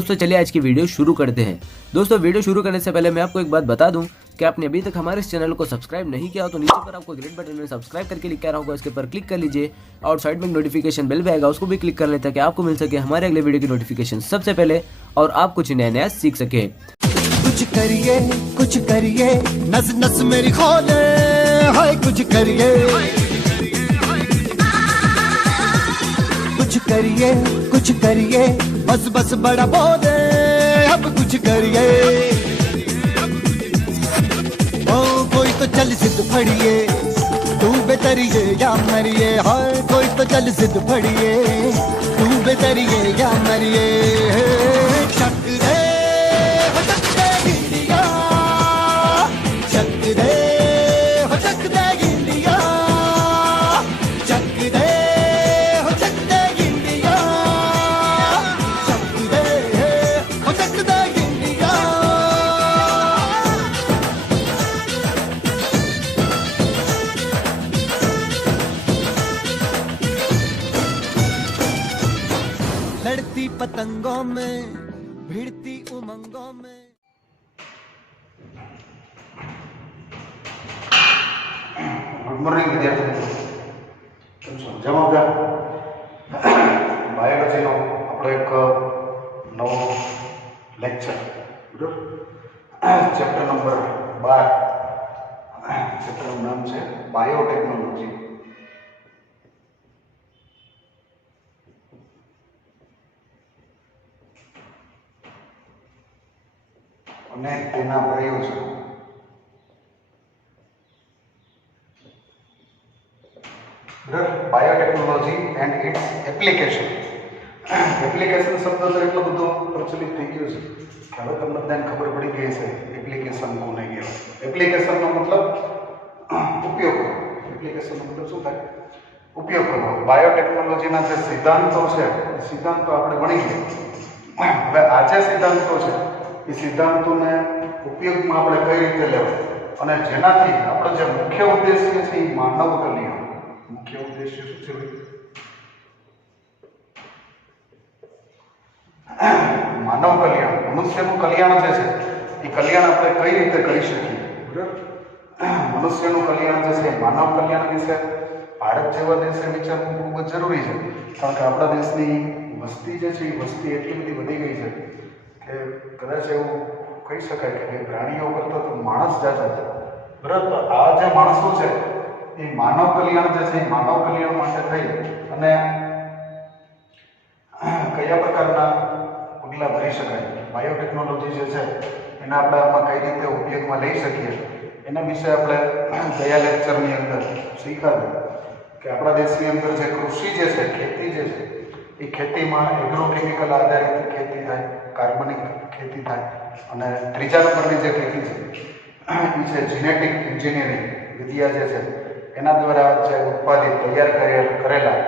दोस्तों चलिए आज की वीडियो शुरू करते हैं। दोस्तों वीडियो शुरू करने से पहले मैं आपको एक बात बता दूं कि आपने अभी तक हमारे इस चैनल को सब्सक्राइब नहीं किया हो तो नीचे पर आपको ग्रीन बटन में सब्सक्राइब करके लिखा रहा होगा, इसके ऊपर क्लिक कर लीजिए और साइड में नोटिफिकेशन बेल भी आएगा, उसको भी क्लिक कर लें ताकि आपको मिल सके हमारे अगले वीडियो की नोटिफिकेशन सबसे पहले और आप कुछ नया नया सीख सके। कुछ करिए नस नस मेरी खोले, हाय कुछ करिए बस बस बड़ा बोले, अब कुछ करिए। ओ कोई तो चल जिद फड़िए, तू बेतरिए या मरिए, हाय कोई तो चल जिद फड़िए, तू बेतरिए या मरिए। चक दे हो चक दे गिंडिया, चक दे हो चक दे गिंडिया, चक दे हो चक दे गिंडिया, चक दे हो चक दे गिंडिया। लड़ती पतंगों में, भिड़ती उमंगों में। गुड मॉर्निंग विद्यार्थी केम छो मजामां आप्या बायोलॉजीनो આપણો એક નવો લેક્ચર બરાબર ચેપ્ટર નંબર 12 ચેપ્ટરનું નામ છે બાયોટેકનોલોજી અને તેના પ્રયોજનો। Biotechnology and its application. Application शब्द तो એટલો બધો પ્રચલિત થઈ ગયો છે કે હવે તમને બધાને ખબર પડી ગઈ છે એપ્લિકેશન કોને કહેવાય। એપ્લિકેશનનો મતલબ ઉપયોગ કરવો। એપ્લિકેશનનો મતલબ શું થાય? ઉપયોગ કરવો। બાયોટેકનોલોજીના જે સિદ્ધાંતો છે એ સિદ્ધાંતો આપણે ભણી ગયા। હવે આ જે સિદ્ધાંતો છે એ સિદ્ધાંતોને ઉપયોગમાં આપણે કઈ રીતે લેવા અને જેનાથી આપણો જે મુખ્ય ઉદ્દેશ્ય છે એ માનવ કલ્યાણ। मुख्य उद्देश्य શું છે? માનવ કલ્યાણ, મનુષ્યનું કલ્યાણ જે છે એ કલ્યાણ આપણે કઈ રીતે કરી શકીએ? બરાબર, મનુષ્યનું કલ્યાણ જે છે માનવ કલ્યાણ વિશે ભારત જેવા દેશે વિચારવું ખૂબ જ જરૂરી છે, કારણ કે આપણા દેશની વસ્તી જે છે એ વસ્તી એટલી બધી વધી ગઈ છે કે કદાચ એવું કહી શકાય કે પ્રાણીઓ કરતાં તો માણસ જાજા છે। બરાબર, આ જે માણસો છે એ માનવ કલ્યાણ જે છે એ માનવ કલ્યાણ માટે થઈ અને કયા પ્રકારના પગલાં ભરી શકાય, બાયોટેકનોલોજી જે છે એને આપણે આમાં કઈ રીતે ઉપયોગમાં લઈ શકીએ એના વિશે આપણે ગયા લેક્ચરની અંદર શીખ્યા કે આપણા દેશની અંદર જે કૃષિ જે છે, ખેતી જે છે એ ખેતીમાં એગ્રોકેમિકલ આધારિત ખેતી થાય, કાર્બનિક ખેતી થાય અને ત્રીજા નંબરની જે ખેતી છે એ છે જીનેટિક એન્જિનિયરિંગ વિદ્યા જે છે એના દ્વારા જે ઉત્પાદિત તૈયાર કરેલા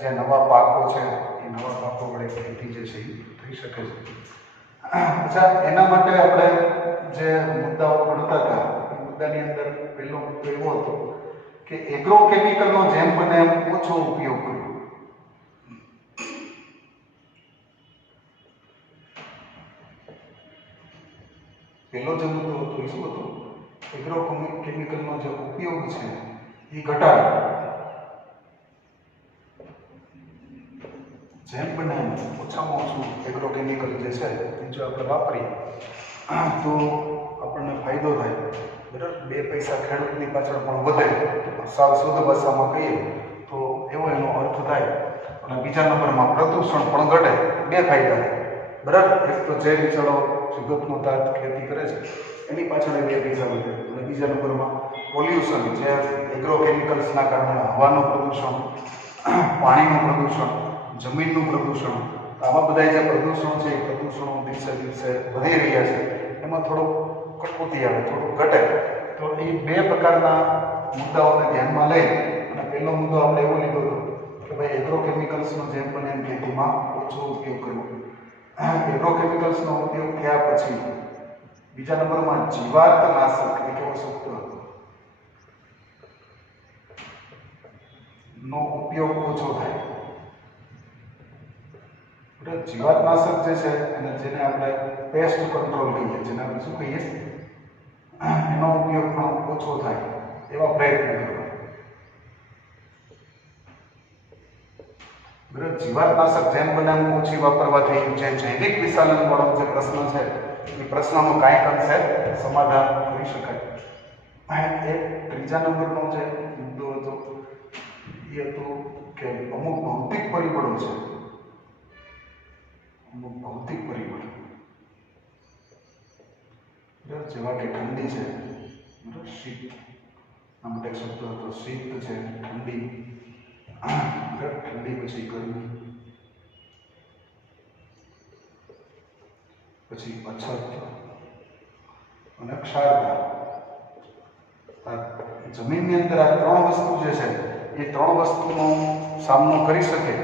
જે નવા પાકો છે એ નવા પાકો વડે ખેતી જે છે એ થઈ શકે છે। અચ્છા, એના માટે આપણે જે મુદ્દાઓ ભણતા હતા એ મુદ્દાની અંદર પહેલો મુદ્દો એવો હતો કે એગ્રોકેમિકલનો જેમ બને એમ ઓછો ઉપયોગ કરવો। પહેલો જે મુદ્દો હતો એ શું હતો? એગ્રોકેમિકલનો જે ઉપયોગ છે એ ઘટાડો, જેમ બને ઓછામાં ઓછું એગ્રોકેમિકલ જે છે એ જો આપણે વાપરીએ તો આપણને ફાયદો થાય। બરાબર, બે પૈસા ખેડૂતની પાછળ પણ વધે, સાવ શુદ્ધ ભાષામાં કહીએ તો એવો એનો અર્થ થાય। અને બીજા નંબરમાં પ્રદૂષણ પણ ઘટે, બે ફાયદા થાય। બરાબર, એક તો જે બિચારો જગતનો તાત ખેતી કરે છે એની પાછળ બે પૈસા વધે અને બીજા નંબરમાં પોલ્યુશન જે એગ્રોકેમિકલ્સના કારણે હવાનું પ્રદૂષણ, પાણીનું પ્રદૂષણ, જમીનનું પ્રદૂષણ, આવા બધા જે પ્રદૂષણો છે એ પ્રદૂષણો દિવસે દિવસે વધી રહ્યા છે એમાં થોડુંક કટોતી આવે, થોડુંક ઘટે। તો એ બે પ્રકારના મુદ્દાઓને ધ્યાનમાં લઈ અને પહેલો મુદ્દો આપણે એવો લીધો હતો કે ભાઈ એગ્રોકેમિકલ્સનો જેમ બને એમ ખેતીમાં ઓછો ઉપયોગ કરવો। એગ્રોકેમિકલ્સનો ઉપયોગ થયા પછી બીજા નંબરમાં જીવાતનાશક એ કેવો શબ્દ નો ઉપયોગ ઓછો થાય। જીવાતનાશક જે છે અને જેને આપણે પેસ્ટ કંટ્રોલ કહીએ, જેને આપણે શું કહીએ, એનો ઉપયોગ પણ ઓછો થાય એવા પ્રયત્ન કરવા. બરાબર, જીવાતનાશક જેમ બને એમ ઓછી વાપરવાથી જે જૈવિક વિશાલન વાળો જે પ્રશ્ન છે એ પ્રશ્નનું કાંઈક અંશે સમાધાન કરી શકાય. એક ત્રીજા નંબરનો જે મુદ્દો હતો એ હતું કે અમુક ભૌતિક પરિબળો છે, અમુક ભૌતિક પરિબળો જેવા કે ઠંડી છે, બરાબર, શીત, આ માટે એક શબ્દ હતો, શીત છે, ઠંડી, ઠંડી પછી ગરમી, પછી અછત અને ક્ષારતા. જમીનની અંદર આ ત્રણ વસ્તુ જે છે એ ત્રણ વસ્તુનો સામનો કરી શકે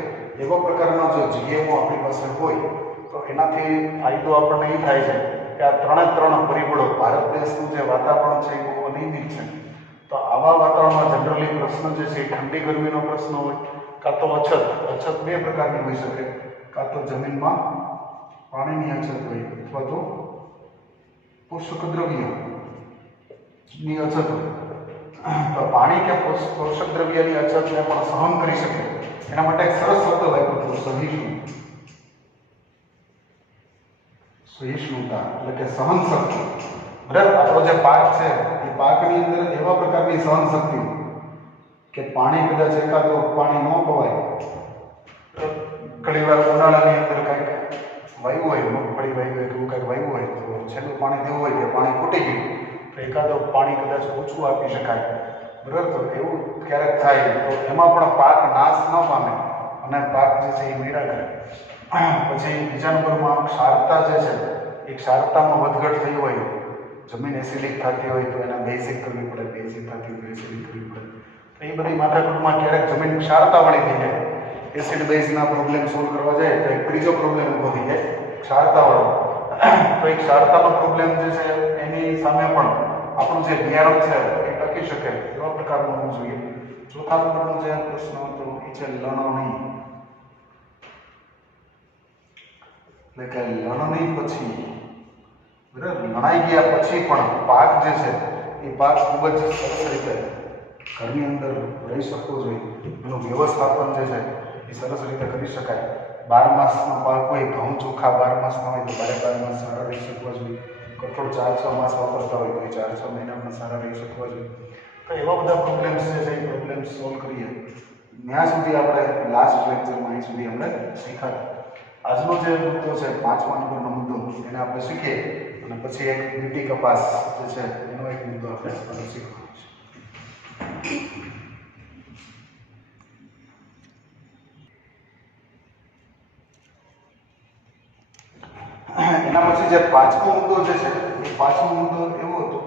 એવા પ્રકારના જો જીએમઓ આપણી પાસે હોય તો એનાથી ફાયદો આપણને એ થાય છે કે આ ત્રણ પરિબળો, ભારત દેશનું જે વાતાવરણ છે એ બહુ અનિયમિત છે. તો આવા વાતાવરણમાં જનરલી પ્રશ્ન જે છે ઠંડી ગરમીનો પ્રશ્ન હોય, કાં તો અછત બે પ્રકારની હોઈ શકે, કાં તો જમીનમાં પાણીની અછત હોય અથવા તો પોષક દ્રવ્યની અછત હોય. તો પાણી કે પોષક દ્રવ્યની અછતને પણ સહન કરી શકે એના માટે એક સરસ શબ્દ વાપર્યો, સહિષ્ણુતા એટલે કે સહન શક્તિ. બરાબર, આપણો જે પાક છે એ પાકની અંદર એવા પ્રકારની સહન શક્તિ કે પાણી કદાચ એકાદો પાણી ન પવાય, ઘણી વાર ઉનાળાની અંદર કંઈક વાયુ હોય, મગફળી વાયુ હોય, એવું કંઈક વાયુ હોય તો છેલ્લું પાણી દેવું હોય કે પાણી ખૂટી ગયું તો એકાદો પાણી કદાચ ઓછું આપી શકાય. બરાબર, તો એવું ક્યારેક થાય તો એમાં પણ પાક નાશ ન પામે અને પાક જે છે એ મેળા કરે. પછી બીજા નંબરમાં ક્ષારતા જે છે એ ક્ષારતામાં વધઘટ થઈ હોય, જમીન એસિડિક થતી હોય તો એને બેઝિક કરવી પડે, બેઝિક થતી હોય એસિડિક કરવી પડે. તો એ બધી માથાકૂટમાં ક્યારેક જમીન ક્ષારતાવાળી થઈ જાય, એસિડ બેઝના પ્રોબ્લેમ સોલ્વ કરવા જાય તો એક ત્રીજો પ્રોબ્લેમ ઊભો થઈ જાય, ક્ષારતાવાળો. તો એ ક્ષારતાનો પ્રોબ્લેમ જે છે એની સામે પણ આપણું જે બિયારણ છે એ ટકી શકે એવા પ્રકારનું હોવું જોઈએ. ચોથા નંબરનો જે પ્રશ્ન હતો એ છે લણણી, એટલે કે લણણી પછી, બરાબર, લણાઈ ગયા પછી પણ પાક જે છે એ પાક ખૂબ જ સરસ રીતે ઘરની અંદર રહી શકવો જોઈએ, એનું વ્યવસ્થાપન જે છે એ સરસ રીતે કરી શકાય. 12 માસનો પાક હોય, ઘઉં ચોખા 12 માસના હોય તો 12 માસ સારા રહી શકવા જોઈએ. કઠોળ 4-6 માસ વાપરતા હોય તો 4-6 મહિનામાં સારા રહી શકવા જોઈએ. તો એવા બધા પ્રોબ્લેમ્સ જે છે એ પ્રોબ્લેમ્સ સોલ્વ કરીએ ત્યાં સુધી આપણે લાસ્ટ લેક્ચરમાં અહીં સુધી આપણે શીખ્યા. આજનો જે મુદ્દો છે 5મા નંબરનો મુદ્દો એને આપણે શીખીએ અને પછી એક બીટી કપાસ જે છે એનો એક મુદ્દો આપણે શીખવાનો છે. એના પછી જે 5મો મુદ્દો જે છે એ 5મો મુદ્દો એવો હતો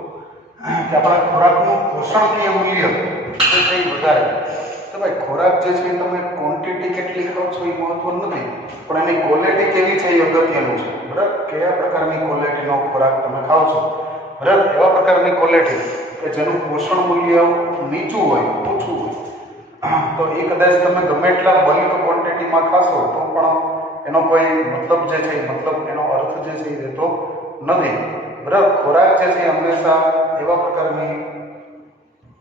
કે આપણા ખોરાકનું પોષણકીય મૂલ્ય જે છે એ વધારે. તો ભાઈ ખોરાક જે છે તમે ક્વોન્ટિટી કેટલી ખાઓ છો એ મહત્વનું નથી, પણ એની ક્વોલિટી કેવી છે એ અગત્યનું છે. બરાબર, કયા પ્રકારની ક્વોલિટીનો ખોરાક તમે ખાઓ છો, બરાબર, એવા પ્રકારની ક્વોલિટી કે જેનું પોષણ મૂલ્ય નીચું હોય, ઓછું હોય. તો એ કદાચ તમે ગમે એટલા બલ્ક ક્વોન્ટિટીમાં ખાશો તો પણ એનો કોઈ મતલબ જે છે મતલબ એનો અર્થ જે છે એ રહેતો નથી. બરાબર, ખોરાક જે છે હંમેશા એવા પ્રકારની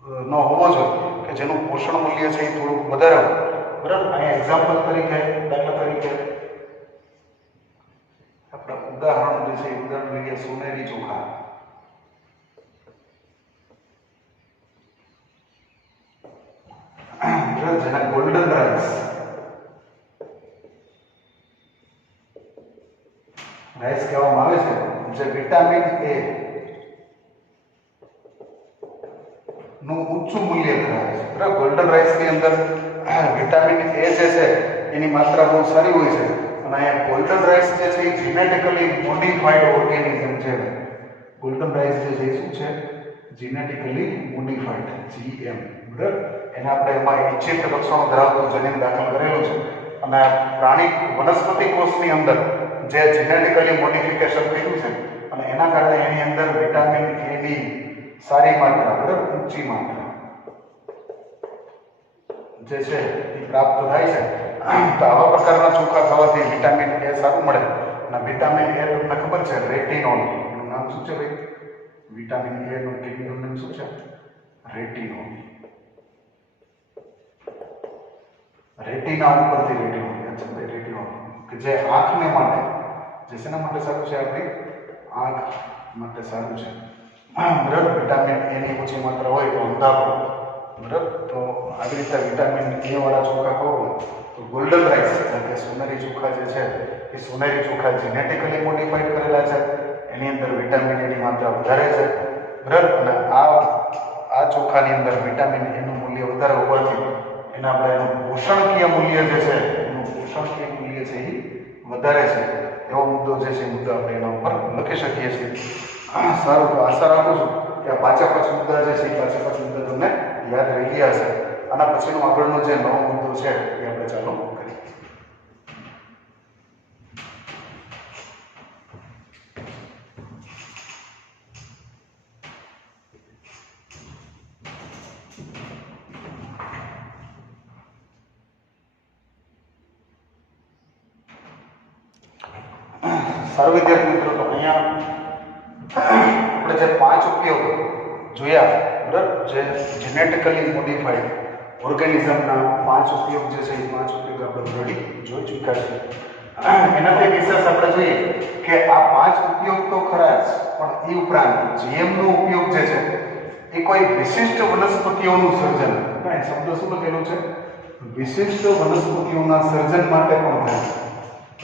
ન હોવો જોઈએ કે જેનું પોષણ મૂલ્ય છે એ થોડુંક વધારે હોય. બરાબર, અહીંયા એક્ઝામ્પલ તરીકે, દાખલા તરીકે આપણે ઉદાહરણ જે છે ઉદાહરણ લઈએ સોનેરી ચોખા. જેના ગોલ્ડન રાઈસ કહેવામાં આવે છે, જે વિટામિન એ નું ઊંચું મૂલ્ય ધરાવે છે. બરાબર, ગોલ્ડન રાઈસની અંદર વિટામિન એ જે છે એની માત્રા બહુ સારી હોય છે અને અહીંયા ગોલ્ડન રાઈસ જે છે એ જીનેટિકલી મોડિફાઈડ ઓર્ગેનિઝમ છે. ગોલ્ડન રાઈસ જે છે એ શું છે? Genetically modified, GM. બરાબર, એને આપણે એમાં ઇચ્છિત લક્ષણો ધરાવતું જનીન દાખલ કરેલું છે અને પ્રાણી વનસ્પતિ કોષની અંદર જે જીનેટિકલી મોડિફિકેશન થયું છે અને એના કારણે એની અંદર વિટામિન એ ની સારી માત્રા, બરાબર, ઊંચી માત્રા જે છે એ પ્રાપ્ત થાય છે તો આવા પ્રકારના ચોખા ખાવાથી વિટામિન એ સારું મળે. અને વિટામિન એ તમને ખબર છે રેટિનોલ, એનું નામ શું છે ભાઈ? વિટામિન એ નું કેમિકલ નામ શું છે? રેટિનોલ. રેટિના ઉપરથી રેટિનોલ કે જે આંખને માટે, જે શેના માટે સારું છે? આપણી આંખ માટે સારું છે. બરાબર. વિટામિન એ ની ઓછી માત્રા હોય તો અંધારો. બરાબર. તો આવી રીતે વિટામિન એ વાળા ચોખા ખાઓ તો ગોલ્ડન રાઈસ કે સોનેરી ચોખા જે છે એ સોનેરી ચોખા જેનેટિકલી મોડિફાઈડ કરેલા છે, એની અંદર વિટામિન એ ની માત્રા વધારે છે. બરાબર. અને આ ચોખાની અંદર વિટામિન એ નું મૂલ્ય વધારે હોવાથી એના આપણે એનું પોષણકીય મૂલ્ય જે છે, એનું પોષણકીય મૂલ્ય છે એ વધારે છે. એવો મુદ્દો જે છે, મુદ્દો આપણે એના ઉપર લખી શકીએ છીએ. સારું. તો આશા રાખું છું કે આ પાંચ મુદ્દા જે છે એ પાંચ મુદ્દા તમને યાદ રહી ગયા છે. આના પછીનો આગળનો જે નવો મુદ્દો છે એ આપણે ચાલુ કરીએ. સારું વિદ્યાર્થી મિત્રો, તો અહીંયા આપણે જે 5 ઉપયોગ જોયા, બરાબર, જે જેનેટિકલી મોડિફાઈડ ઓર્ગેનિઝમના 5 ઉપયોગ જે છે એ 5 ઉપયોગ આપણે ઓલરેડી જોઈ ચૂક્યા છે. એનાથી વિશેષ આપણે જોઈએ કે આ 5 ઉપયોગ તો ખરા જ, પણ એ ઉપરાંત જીએમનો ઉપયોગ જે છે એ કોઈ વિશિષ્ટ વનસ્પતિઓનું સર્જન, શબ્દ શું લખેલું છે? વિશિષ્ટ વનસ્પતિઓના સર્જન માટે પણ થાય.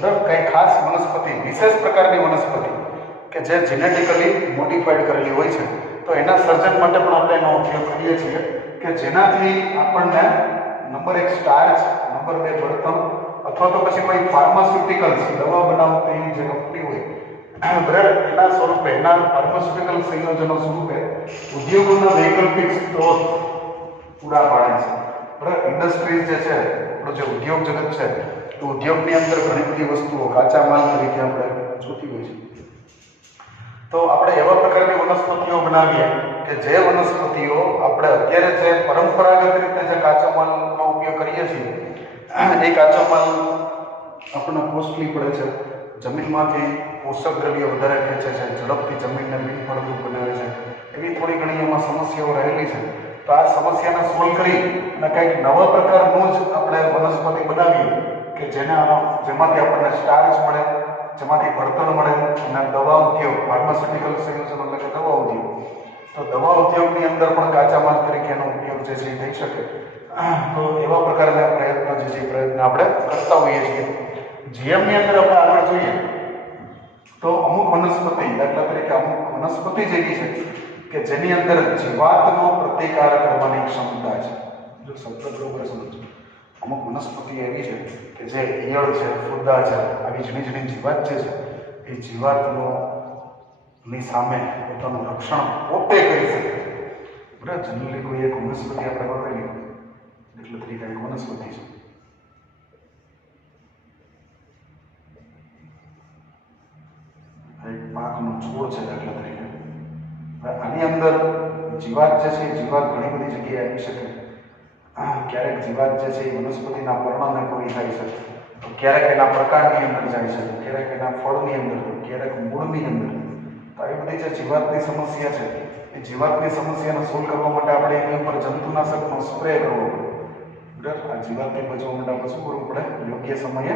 બરાબર. કઈ ખાસ વનસ્પતિ, વિશેષ પ્રકારની વનસ્પતિ કે જે જેનેટિકલી મોડિફાઈડ કરેલી હોય છે, તો એના સર્જન માટે પણ આપણે એનો ઉપયોગ કરીએ છીએ કે જેનાથી આપણને નંબર 1 સ્ટાર્ચ, નંબર 2 બળતણ, અથવા તો પછી કોઈ ફાર્માસ્યુટિકલ્સ, દવા બનાવતી જે કંપની હોય, બરાબર, એના સ્વરૂપે, એના ફાર્માસ્યુટિકલ સંયોજનો સ્વરૂપે ઉદ્યોગોના વૈકલ્પિક સ્ત્રોત પૂરા પાડે છે. બરાબર. ઇન્ડસ્ટ્રીઝ જે છે, આપણો જે ઉદ્યોગ જગત છે, તો ઉદ્યોગની અંદર ઘણી બધી વસ્તુઓ કાચા માલ તરીકે આપણે જોતી હોય છે. તો આપણે એવા પ્રકારની વનસ્પતિઓ બનાવીએ કે જે વનસ્પતિઓ આપણે અત્યારે જે પરંપરાગત રીતે જે કાચા માલનો ઉપયોગ કરીએ છીએ એ કાચો માલ આપણને કોસ્ટલી પડે છે, જમીનમાંથી પોષક દ્રવ્ય વધારે ખેંચે છે, ઝડપથી જમીનને બિનફળદ્રુપ બનાવે છે, એવી થોડી ઘણી એમાં સમસ્યાઓ રહેલી છે. તો આ સમસ્યાને સોલ્વ કરી અને કંઈક નવા પ્રકારનું જ આપણે વનસ્પતિ બનાવીએ કે જેમાંથી આપણને સ્ટાર્ચ મળે, જેમાંથી બળતણ મળે, અને દવા ઉદ્યોગ, ફાર્માસ્યુટિકલ સંયોજનો એટલે કે દવા ઉદ્યોગ, તો દવા ઉદ્યોગની અંદર પણ કાચા માલ તરીકે એનો ઉપયોગ જે છે એ થઈ શકે. તો એવા પ્રકારના પ્રયત્નો જે છે પ્રયત્ન આપણે કરતા હોઈએ છીએ. જીએમની અંદર આપણે આગળ જોઈએ તો અમુક વનસ્પતિ, દાખલા તરીકે અમુક વનસ્પતિ જેવી છે કે જેની અંદર જીવાતનો પ્રતિકાર કરવાની ક્ષમતા છે. જો શબ્દ બરોબર સમજો, અમુક વનસ્પતિ એવી છે કે જે ઈયળ છે, ફૂદા છે, આવી ઝીણી જીવાત જે છે એ જીવાતની સામે પોતાનું રક્ષણ પોતે કરી શકે. બરાબર. જનરલી કોઈ એક વનસ્પતિ આપણે વાપરીએ, એટલે તરીકે એક વનસ્પતિ છે, એક પાકનો છોડ છે દાખલા તરીકે. આની અંદર જીવાત જે છે, જીવાત ઘણી બધી જગ્યાએ આવી શકે. ક્યારેક જીવાત જે છે એ વનસ્પતિના પર્ણને પૂરી થાય છે, તો ક્યારેક એના પ્રકાંડની અંદર જાય છે, ક્યારેક એના ફળની અંદર, ક્યારેક મૂળની અંદર. તો આવી બધી જે જીવાતની સમસ્યા છે એ જીવાતની સમસ્યાને સોલ્વ કરવા માટે આપણે એની ઉપર જંતુનાશકનો સ્પ્રે કરવો પડે. બરાબર. આ જીવાતને બચવા માટે આપણે શું કરવું પડે? યોગ્ય સમયે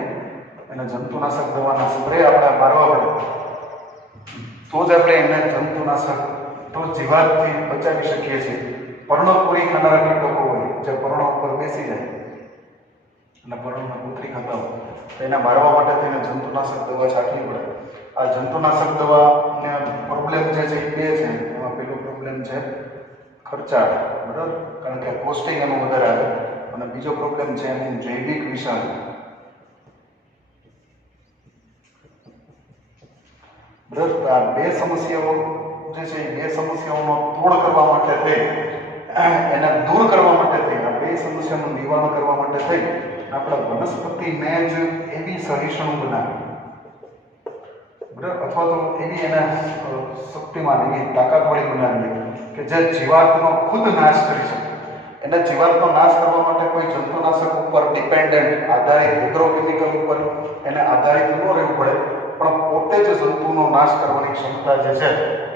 એને જંતુનાશક દવાના સ્પ્રે આપણે મારવા પડે, તો જ આપણે એને જંતુનાશક, તો જીવાતથી બચાવી શકીએ છીએ. પર્ણપૂરી ખાનારા કીટકો હોય જે પર્ણો ઉપર બેસી જાય અને પર્ણોને કોતરી ખાતા હોય, તો એને મારવા માટે થઈને જંતુનાશક દવા છાંટવી પડે. આ જંતુનાશક દવાને પ્રોબ્લેમ જે છે એ 2 છે. એમાં પહેલો પ્રોબ્લેમ છે ખર્ચાળ, બરાબર, કારણ કે કોસ્ટિંગ એનું વધારે આવે, અને બીજો પ્રોબ્લેમ છે એનું જૈવિક વિષાણુ. બરાબર. આ 2 સમસ્યાઓ જે છે એ 2 સમસ્યાઓનો તોડ કરવા માટે થઈ, એને દૂર કરવા માટે થઈ, આ 2 સમસ્યાનું નિવારણ કરવા માટે થઈ આપણે વનસ્પતિને જ એવી સહિષ્ણુ બનાવી, બરાબર, અથવા તો એવી એને શક્તિમાન, એવી તાકાતવાળી બનાવી કે જે જીવાતનો ખુદ નાશ કરી શકે. એને જીવાતનો નાશ કરવા માટે કોઈ જંતુનાશક ઉપર ડિપેન્ડન્ટ આધારિત એગ્રોકેમિકલ ઉપર એને આધારિત ન રહેવું પડે, પણ પોતે જ જંતુનો નાશ કરવાની ક્ષમતા જે છે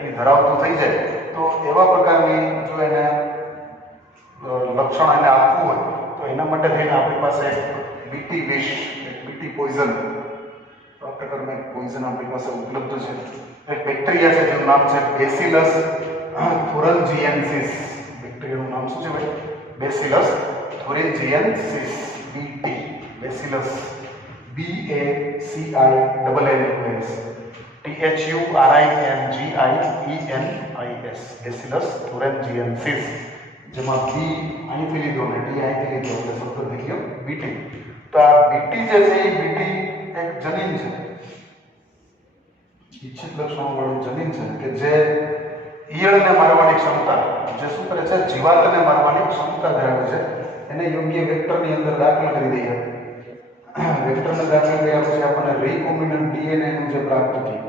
એ ધરાવતું થઈ જાય, તો એવા પ્રકારની જો એને લક્ષણ એને આપવું હોય તો એના માટે થઈને આપણી પાસે બીટી વિષ, બીટી પોઈઝન, આ પ્રકારનું પોઈઝન આપણી પાસે ઉપલબ્ધ છે. એક બેક્ટેરિયા છે જેનું નામ છે બેસિલસ થુરિન્જીએન્સિસ. બેક્ટેરિયાનું નામ શું છે ભાઈ? Bacillus thuringiensis, BT, Bacillus, BACILLS, THURINGIENIS, Bacillus thuringiensis, જેમાં બી અહીંથી લીધો ને ડી અહીંથી લીધો એટલે શબ્દ થઈ ગયો બીટી. તો આ બીટી જે છે એ બીટી એક જનીન છે, ઇચ્છિત લક્ષણોવાળું જનીન છે કે જે ઈયળને મારવાની ક્ષમતા, જે શું કરે છે, જીવાતને મારવાની ક્ષમતા ધરાવે છે. એને યોગ્ય વેક્ટરની અંદર દાખલ કરી દઈએ. વેક્ટરને દાખલ કર્યા પછી આપણને રિકોમ્બિનન્ટ ડીએનએ નું જે પ્રાપ્ત થયું,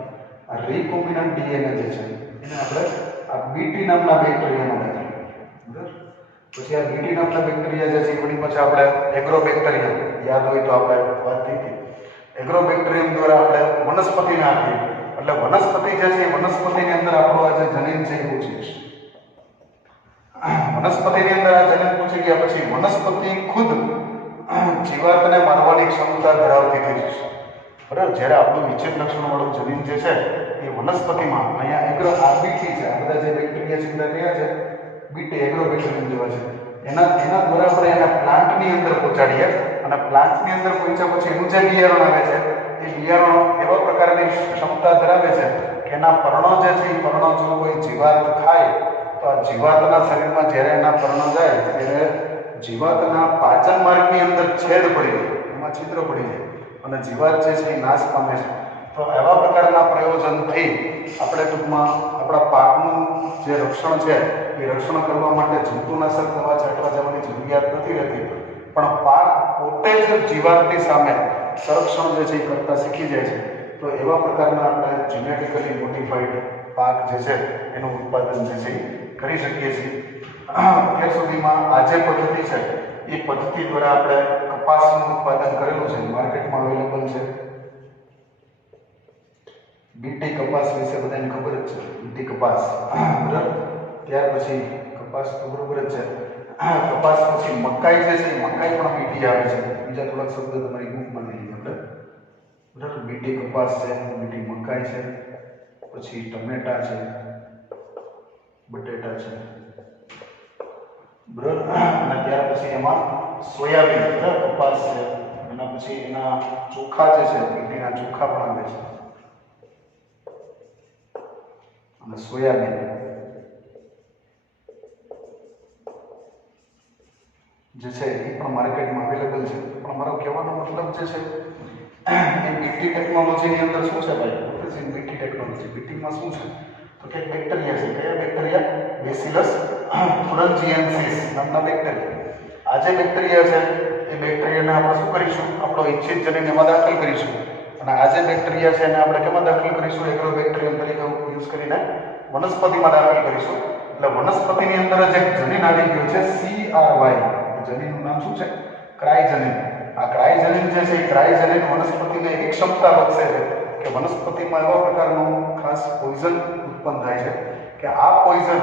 આ રિકોમ્બિનન્ટ ડીએનએ જે છે એને આપણે આ બીટી નામના બેક્ટેરિયામાં દાખલ કરીએ. બરાબર? પછી આ બીટી નામના બેક્ટેરિયા જે છે એની પછી આપણે એગ્રોબેક્ટેરિયમ, યાદ હોય તો આપણે વાત થઈ હતી, એગ્રોબેક્ટેરિયમ દ્વારા આપણે વનસ્પતિને આપીએ. એટલે વનસ્પતિ જે છે એ વનસ્પતિની અંદર આપણો આ જે જનીન છે એ પૂછી છે. વનસ્પતિની અંદર આ જનીન પૂછી ગયા પછી વનસ્પતિ ખુદ જીવાતને મારવાની ક્ષમતા ધરાવતી થઈ જશે. બરાબર? જ્યારે આપણું ઇચ્છિત લક્ષણવાળું જનીન જે છે એ વનસ્પતિમાં અહીંયા આ બીટી છે, આ બધા જે બેક્ટેરિયા છે બધા કયા છે? બીટી, એગ્રોબેક્ટેરિયમ જેવા છે. એના દ્વારા આપણે એને પ્લાન્ટની અંદર પહોંચાડીએ અને પ્લાન્ટની અંદર પહોંચ્યા પછી એનું જે બિયારણ આવે છે એ બિયારણો એવા પ્રકારની ક્ષમતા ધરાવે છે કે એના પર્ણો જે છે એ પર્ણો જો કોઈ જીવાત ખાય તો આ જીવાતના શરીરમાં જ્યારે એના પર્ણો જાય ત્યારે જીવાતના પાચન માર્ગની અંદર છેદ પડી જાય, એમાં છિદ્ર પડી જાય અને જીવાત જે છે એ નાશ પામે છે. તો એવા પ્રકારના પ્રયોજનથી આપણે ટૂંકમાં આપણા પાકનું જે રક્ષણ છે એ રક્ષણ કરવા માટે જંતુનાશક દવા છાંટવા જવાની જરૂરિયાત નથી રહેતી, પણ પાક પોતે જ જીવાતની સામે સંરક્ષણ જે છે એ કરતા શીખી જાય છે. તો એવા પ્રકારના આપણે જેનેટિકલી મોડિફાઈડ પાક જે છે એનું ઉત્પાદન જે છે એ કરી શકીએ છીએ. અત્યાર સુધીમાં આ જે પદ્ધતિ છે એ પદ્ધતિ દ્વારા આપણે કપાસનું ઉત્પાદન કરેલું છે, માર્કેટમાં અવેલેબલ છે. બીટી કપાસ વિશે બધાને ખબર જ છે, બીટી કપાસ. બરાબર? ત્યાર પછી કપાસ તો બરોબર જ છે. કપાસ પછી મકાઈ જે છે મકાઈ પણ બીટી આવે છે. બીજા થોડાક શબ્દ તમારી બુકમાં લઈએ આપણે. બરાબર? બીટી કપાસ છે, બીટી મકાઈ છે, પછી ટમેટા છે, બટેટા છે. બરાબર? અને ત્યાર પછી એમાં સોયાબીન, બરાબર, કપાસ છે, એના પછી એના ચોખા જે છે બીટીના ચોખા પણ આવે છે અને સોયાબીન જે છે એ પણ માર્કેટમાં અવેલેબલ છે. પણ મારો કહેવાનો મતલબ જે છે એ બીટી ટેકનોલોજીની અંદર શું છે ભાઈ? બીટી ટેકનોલોજી, બીટીમાં શું છે તો કે બેક્ટેરિયા છે. કયા બેક્ટેરિયા? બેસિલસ થુરિન્જીએન્સિસ નામના બેક્ટેરિયા. આ જે બેક્ટેરિયા છે એ બેક્ટેરિયાને આપણે શું કરીશું? આપણો ઇચ્છિત જનીન એમાં દાખલ કરીશું અને આ જે બેક્ટેરિયા છે એને આપણે કેમાં દાખલ કરીશું? એગ્રોબેક્ટેરિયમ તરીકે યુઝ કરીને વનસ્પતિમાં દાખલ કરીશું. એટલે વનસ્પતિની અંદર જ એક જનીન આવી ગયું છે CRY. જનીનનું નામ શું છે? ક્રાયજનીન. આ ક્રાયજનીન જે છે એ ક્રાયજનીન વનસ્પતિને એક ક્ષમતા બક્ષે છે કે વનસ્પતિમાં એવા પ્રકારનું ખાસ પોઈઝન ઉત્પન્ન થાય છે કે આ પોઈઝન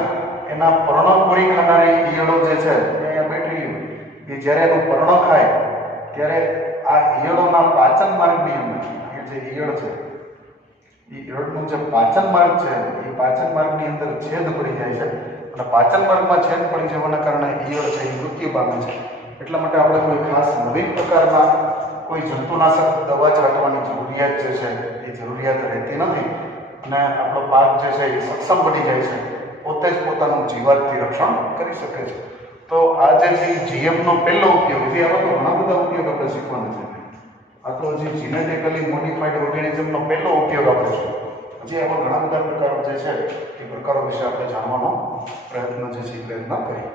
એના પર્ણપોરી ખાનારી ઈયળો જે છે અહીંયા બેઠેલી હોય એ જ્યારે એનું પર્ણ ખાય ત્યારે આ ઈયળોના પાચન માર્ગની અંદર જે ઈયળ છે એ ઈયળનું જે પાચન માર્ગ છે એ પાચન માર્ગની અંદર છેદ પડી જાય છે અને પાચન માર્ગમાં છેદ પડી જવાના કારણે ઈયળ છે એ મૃત્યુ પામે છે. એટલા માટે આપણે કોઈ ખાસ નવીન પ્રકારના કોઈ જંતુનાશક દવા છાંટવાની જરૂરિયાત જે છે એ જરૂરિયાત રહેતી નથી અને આપણો પાક જે છે એ સક્ષમ બની જાય છે, પોતે જ પોતાનું જીવાતથી રક્ષણ કરી શકે છે. તો આ જે છે જીએમનો પહેલો ઉપયોગ છે. આવા તો ઘણા બધા ઉપયોગ આપણે શીખવાના છે. આ તો હજી જીનેટિકલી મોડિફાઈડ ઓર્ગેનિઝમનો પહેલો ઉપયોગ આપણે છે. હજી એમાં ઘણા બધા પ્રકારો જે છે એ પ્રકારો વિશે આપણે જાણવાનો પ્રયત્ન જે છે એ પ્રયત્ન કરીએ.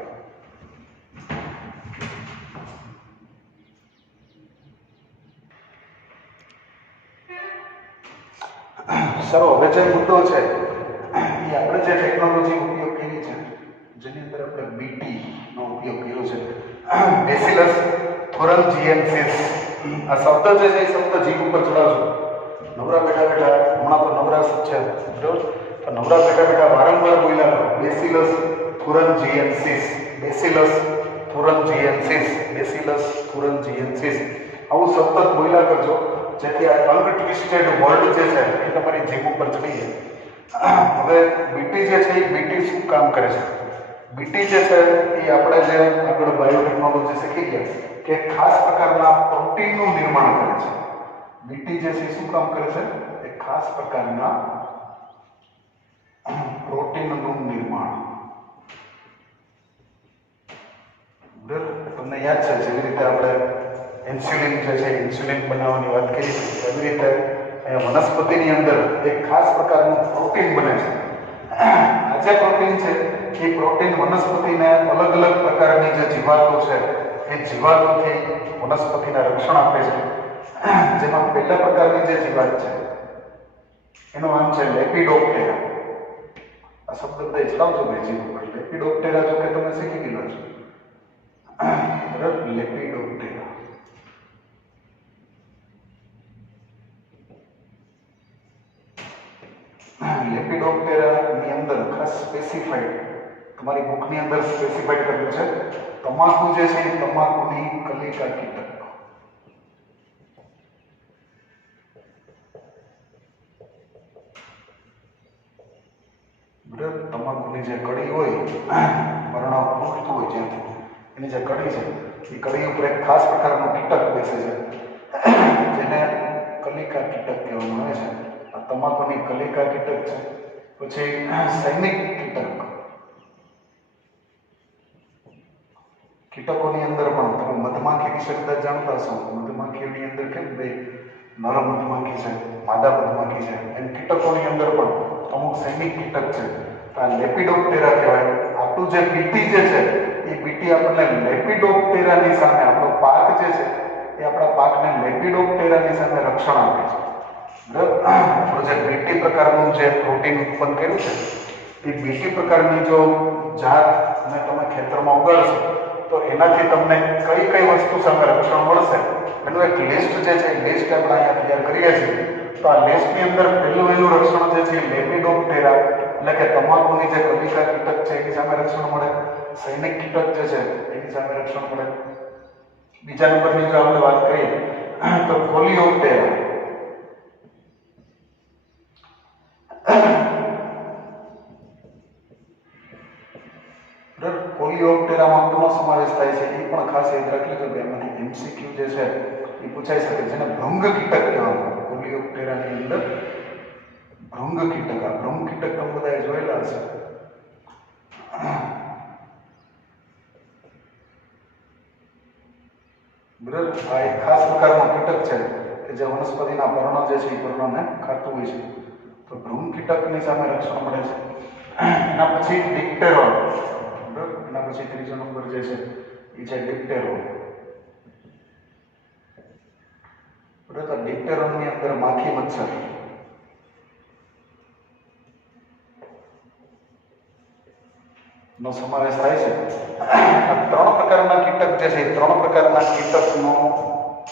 સરો હવે જે મુદ્દો છે એ આપણે જે ટેકનોલોજી ઉપયોગ કરી છે જેની અંદર આપણે બીટીનો ઉપયોગ કર્યો છે બેસિલસ થુરંજીએન્સિસ. આ શબ્દ જે છે એ શબ્દ જીભ ઉપર ચડાવજો. નવરા બેઠા બેઠા, હમણાં તો નવરાશ જ છે, બરાબર? તો નવરા બેઠા બેઠા વારંવાર બોલ્યા કરો, બેસિલસ થુરંજીએન્સિસ, બેસિલસ થુરંજીએન્સિસ, બેસિલસ થુરંજીએન્સિસ. આવું સતત બોલ્યા કરજો, જેથી આ ટંગ ટ્વિસ્ટેડ વર્ડ જે છે એ તમારી જીભ ઉપર ચડી જાય. હવે બીટી જે છે એ બીટી શું કામ કરે છે? બીટી જે છે એ આપણે જે આગળ બાયોટેકનોલોજી શીખી ગયા કે ખાસ પ્રકારના પ્રોટીનનું નિર્માણ કરે છે. બીટી જે છે શું કામ કરે છે? એ ખાસ પ્રકારના પ્રોટીનનું નિર્માણ. તમને યાદ છે જેવી રીતે આપણે ઇન્સ્યુલિન જે છે ઇન્સ્યુલિન બનાવવાની વાત કરી છે, એવી રીતે વનસ્પતિની અંદર એક ખાસ પ્રકારનું પ્રોટીન બને છે. આ જે પ્રોટીન છે એ પ્રોટીન વનસ્પતિને અલગ અલગ પ્રકારની જે જીવાતો છે એ જીવાતોથી વનસ્પતિને રક્ષણ આપે છે. જેમાં પહેલા પ્રકારની જે જીવાત છે એનું નામ છે લેપિડોપ્ટેરા. આ શબ્દ બધા ચલાવજો ભાઈ જીવ ઉપર. લેપિડોપ્ટેરા જો કે તમે શીખી ગયેલા છો, બરાબર? લેપિડોપ્ટેરા. લેપિડોપ્ટેરાની અંદર ખાસ સ્પેસિફાઈડ તમારી બુકની અંદર સ્પેસિફાઈડ કરેલું છે તમાકુ જે છે એ તમાકુની કલિકા કીટક. બરાબર? તમાકુની જે કડી હોય, પરણાવ ફૂટતું હોય જ્યાંથી, એની જે કડી છે એ કડી ઉપર એક ખાસ પ્રકારનું કીટક બેસે છે જેને કલિકા કીટક કહેવામાં આવે છે. આ તમાકુની કલિકા કીટક છે. પછી સૈનિક કીટક. કીટકોની અંદર પણ તમે મધમાખી વિશે કદાચ જાણતા હશો. મધમાખીની અંદર કેમ બે નર મધમાખી છે, માદા મધમાખી છે, એમ કીટકોની અંદર પણ અમુક સૈનિક કીટક છે. આ લેપિડોપ્ટેરા કહેવાય. આપણું જે બીટી જે છે એ બીટી આપણને લેપિડોપ્ટેરાની સામે, આપણો પાક જે છે એ આપણા પાકને લેપિડોપ્ટેરાની સામે રક્ષણ આપે છે. આપણું જે બીટી પ્રકારનું જે પ્રોટીન ઉત્પન્ન કર્યું છે એ બીટી પ્રકારની જો જાત અને તમે ખેતરમાં ઉગાડશો તો એનાથી તમને કઈ કઈ વસ્તુ સામે રક્ષણ મળશે એનું એક લિસ્ટ જે છે એ લિસ્ટ આપણે અહીંયા તૈયાર કરીએ છીએ. તો આ લિસ્ટની અંદર પહેલું રક્ષણ જે છે એ લેપિડોપ્ટેરા એટલે કે તમાકુની જે કલિકા કીટક છે એની સામે રક્ષણ મળે. સૈનિક કીટક જે છે એની સામે રક્ષણ મળે. બીજા નંબરની જો આપણે વાત કરીએ તો કોલિયોપ્ટેરા. કોલિયોપ્ટેરામાં કોનો સમાવેશ થાય છે એ પણ ખાસ યાદ રાખી લેજો કે એમાંથી એમસીક્યુ જે છે એ પૂછાઈ શકે, જેને ભૃંગ કીટક કહેવામાં. કોલિયોપ્ટેરાની અંદર ભૃંગ કીટક. આ ભૃંગ કીટક તમે બધાએ જોયેલા હશે. બરાબર? આ એક ખાસ પ્રકારનો કીટક છે કે જે વનસ્પતિના પર્ણ જે છે એ પર્ણને ખાતું હોય છે. તો ભૃંગ કીટકની સામે રક્ષણ મળે છે. એના પછી ડિપ્ટેરોન. એના પછી ત્રીજો નંબર જે છે એ છે ડિપ્ટેરોન. બરાબર? ડિપ્ટેરોનની અંદર માખી મચ્છર. નો સમાવેશ થાય છે. આ ત્રણ પ્રકારના કીટક જે છે એ ત્રણ પ્રકારના કીટકનો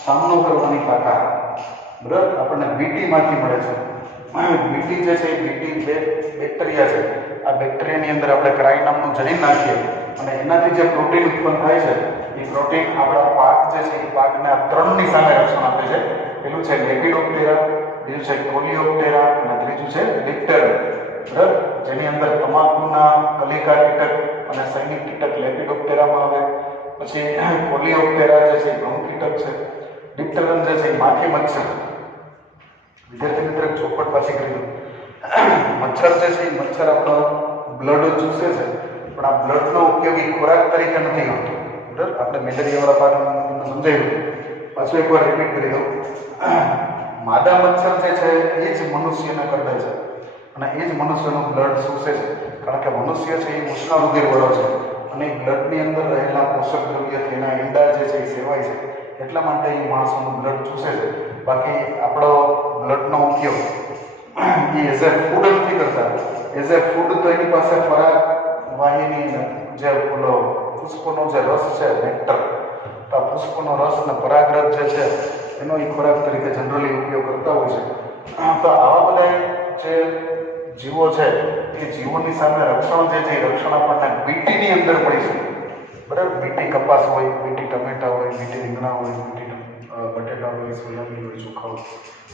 સામનો કરવાની તાકાત બરાબર આપણને બીટીમાંથી મળે છે. બીટી જે છે એ બીટી બે બેક્ટેરિયા છે. આ બેક્ટેરિયાની અંદર આપણે ક્રાઈ નામનું જનીન નાખીએ અને એનાથી જે પ્રોટીન ઉત્પન્ન થાય છે એ પ્રોટીન આપણા પાક જે છે એ પાકને આ ત્રણની સામે રક્ષણ આપે છે. પેલું છે લેપિડોપ્ટેરા, બીજું છે કોલિયોપ્ટેરા અને ત્રીજું છે ડિપ્ટેરોન. બરાબર? જેની અંદર તમાકુના કલિકા કીટક અને સૈનિક કીટક લેપિડોપ્ટેરામાં આવે. પછી કોલિયોપ્ટેરા જે છે એ ભૃંગ કીટક છે. ડિપ્ટેરોન જે છે એ માખી મચ્છર. વિદ્યાર્થી મિત્ર ચોપટ પાછી કરી દો. મચ્છર જે છે એ મચ્છર આપણો બ્લડ ચૂસે છે, પણ આ બ્લડનો ઉપયોગી ખોરાક તરીકે નથી હોતો. બરાબર? આપણે મેલેરિયાવાળા પાકને સમજાવ્યું. પાછું એકવાર રિપીટ કરી દઉં. માદા મચ્છર જે છે એ જ મનુષ્યને કરડે છે અને એ જ મનુષ્યનું બ્લડ ચૂસે છે. કારણ કે મનુષ્ય છે એ ઉષ્ણ રુધિરવાળો છે અને બ્લડની અંદર રહેલા પોષક દ્રવ્યથી એના ઈંડા જે છે એ સેવાય છે. એટલા માટે એ માણસોનું બ્લડ ચૂસે છે. બાકી આપણો બ્લડનો ઉપયોગ એ એઝ એ ફૂડ નથી કરતા. એઝ એ ફૂડ તો એની પાસે ખોરાક વાહિની જે ઓલો પુષ્પનો જે રસ છે નેક્ટર, તો આ પુષ્પનો રસ અને પરાગરજ જે છે એનો એ ખોરાક તરીકે જનરલી ઉપયોગ કરતા હોય છે. તો આવા બધા જે જીવો છે એ જીવોની સામે રક્ષણ જે છે એ રક્ષણ આપણને બીટીની અંદર મળી શકે. બરાબર, બીટી કપાસ હોય, બીટી ટમેટા હોય, બીટી રીંગણા હોય, બીટી બટેટા હોય, સોયાબીન હોય, ચોખા હોય,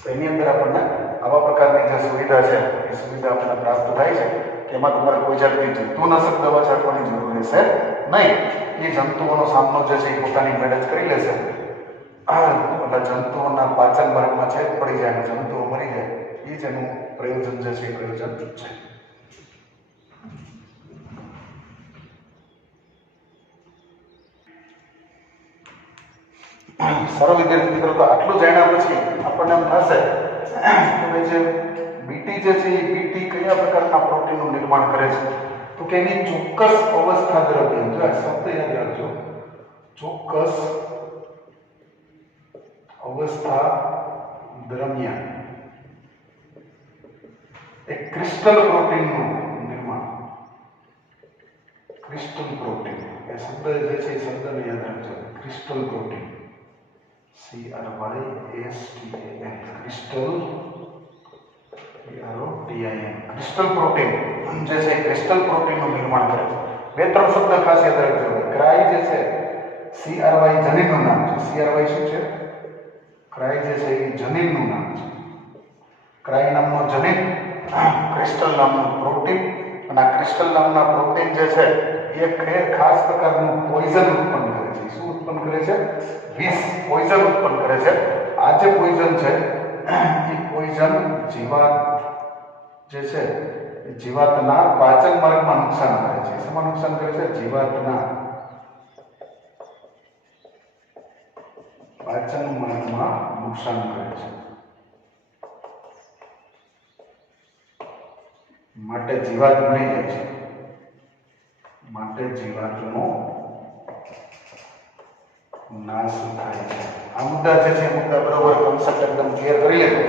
તો એની અંદર આપણને આવા પ્રકારની જે સુવિધા છે એ સુવિધા આપણને પ્રાપ્ત થાય છે કે એમાં તમારે કોઈ જાતની જંતુનાશક દવા છાંટવાની જરૂર રહેશે નહીં. એ જંતુઓનો સામનો જે છે એ પોતાની મેળે કરી લેશે. એટલે જંતુઓના પાચન માર્ગમાં છેદ પડી જાય અને જંતુઓ મરી જાય, એ જ એનું પ્રયોજન જે છે એ પ્રયોજન છે. સારો વિદ્યાર્થી મિત્રો, તો આટલું જાણ્યા પછી આપણને એમ થશે કે ભાઈ જે બીટી જે છે એ બીટી કયા પ્રકારના પ્રોટીનનું નિર્માણ કરે છે, તો કે એની ચોક્કસ અવસ્થા દરમિયાન, જો આ શબ્દ યાદ રાખજો, ચોક્કસ અવસ્થા દરમિયાન એક ક્રિસ્ટલ પ્રોટીનનું નિર્માણ. ક્રિસ્ટલ પ્રોટીન એ શબ્દ જે છે એ શબ્દને યાદ રાખજો, crystal protein, CRYSTAL, crystal, crystal protein જે છે ક્રિસ્ટલ પ્રોટીનનું નિર્માણ કરે છે. બે ત્રણ શબ્દ ખાસ યાદ રાખજો. ક્રાય જે છે CRY જનીનનું નામ છે. CRY શું છે? ક્રાય જે છે એ જનીનનું નામ છે. ક્રાય નામનો જનીન, ક્રિસ્ટલ નામનું પ્રોટીન, અને આ ક્રિસ્ટલ નામના પ્રોટીન જે છે એ ખાસ પ્રકારનું પોઈઝન ઉત્પન્ન કરે છે. શું ઉત્પન્ન કરે છે? વિષ, પોઈઝન ઉત્પન્ન કરે છે. આ જે પોઈઝન છે એ પોઈઝન જીવાત જે છે એ જીવાતના પાચન માર્ગમાં નુકસાન કરે છે. શેમાં નુકસાન કરે છે? જીવાતના પાચન માર્ગમાં નુકસાન કરે છે. માટે જીવાત મરી જાય છે. માટે જીવાતનો નાશ થાય છે. આ મુદ્દા જે છે મુદ્દા બરોબર કોન્સેપ્ટ એકદમ ક્લિયર કરી લેજો.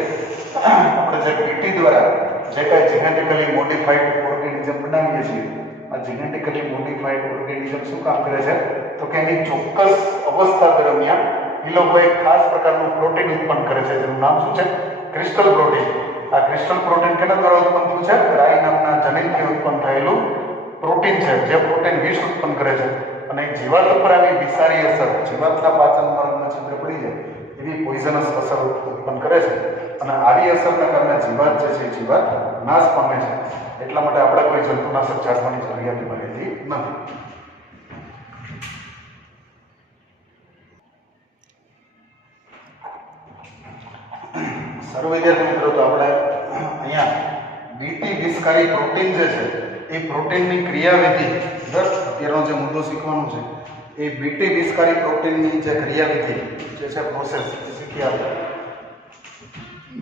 આપણે જે બીટી દ્વારા જે કાંઈ જેનેટિકલી મોડિફાઈડ ઓર્ગેનિઝમ બનાવીએ છીએ, આ જેનેટિકલી મોડિફાઈડ ઓર્ગેનિઝમ શું કામ કરે છે, તો કે એની ચોક્કસ અવસ્થા દરમિયાન એ લોકો એક ખાસ પ્રકારનું પ્રોટીન ઉત્પન્ન કરે છે, જેનું નામ શું છે? Crystal protein. આ ક્રિસ્ટલ પ્રોટીન કેના દ્વારા ઉત્પન્ન થયું છે? ક્રાય નામના જનીનથી ઉત્પન્ન થયેલું પ્રોટીન છે, જે પ્રોટીન વિષ ઉત્પન્ન કરે છે. અને જીવાત ઉપર આવી વિષારી અસર, જીવાતના પાચન માર્ગમાં છિદ્ર પડી જાય એવી પોઈઝનસ અસર ઉત્પન્ન કરે છે. અને આવી અસરના કારણે જીવાત જે છે જીવાત નાશ પામે છે. એટલા માટે આપણે કોઈ જંતુનાશક છાંટવાની જરૂરિયાત રહેતી નથી. સર્વ વિદ્યાર્થી મિત્રો, તો આપણે અહીંયા બીટી વિષકારી પ્રોટીન જે છે એ પ્રોટીનની ક્રિયાવિધિ, અત્યારનો જે મુદ્દો શીખવાનો છે એ બીટી વિષકારી પ્રોટીનની જે ક્રિયાવિધિ જે છે પ્રોસેસ એ શીખી આપણે.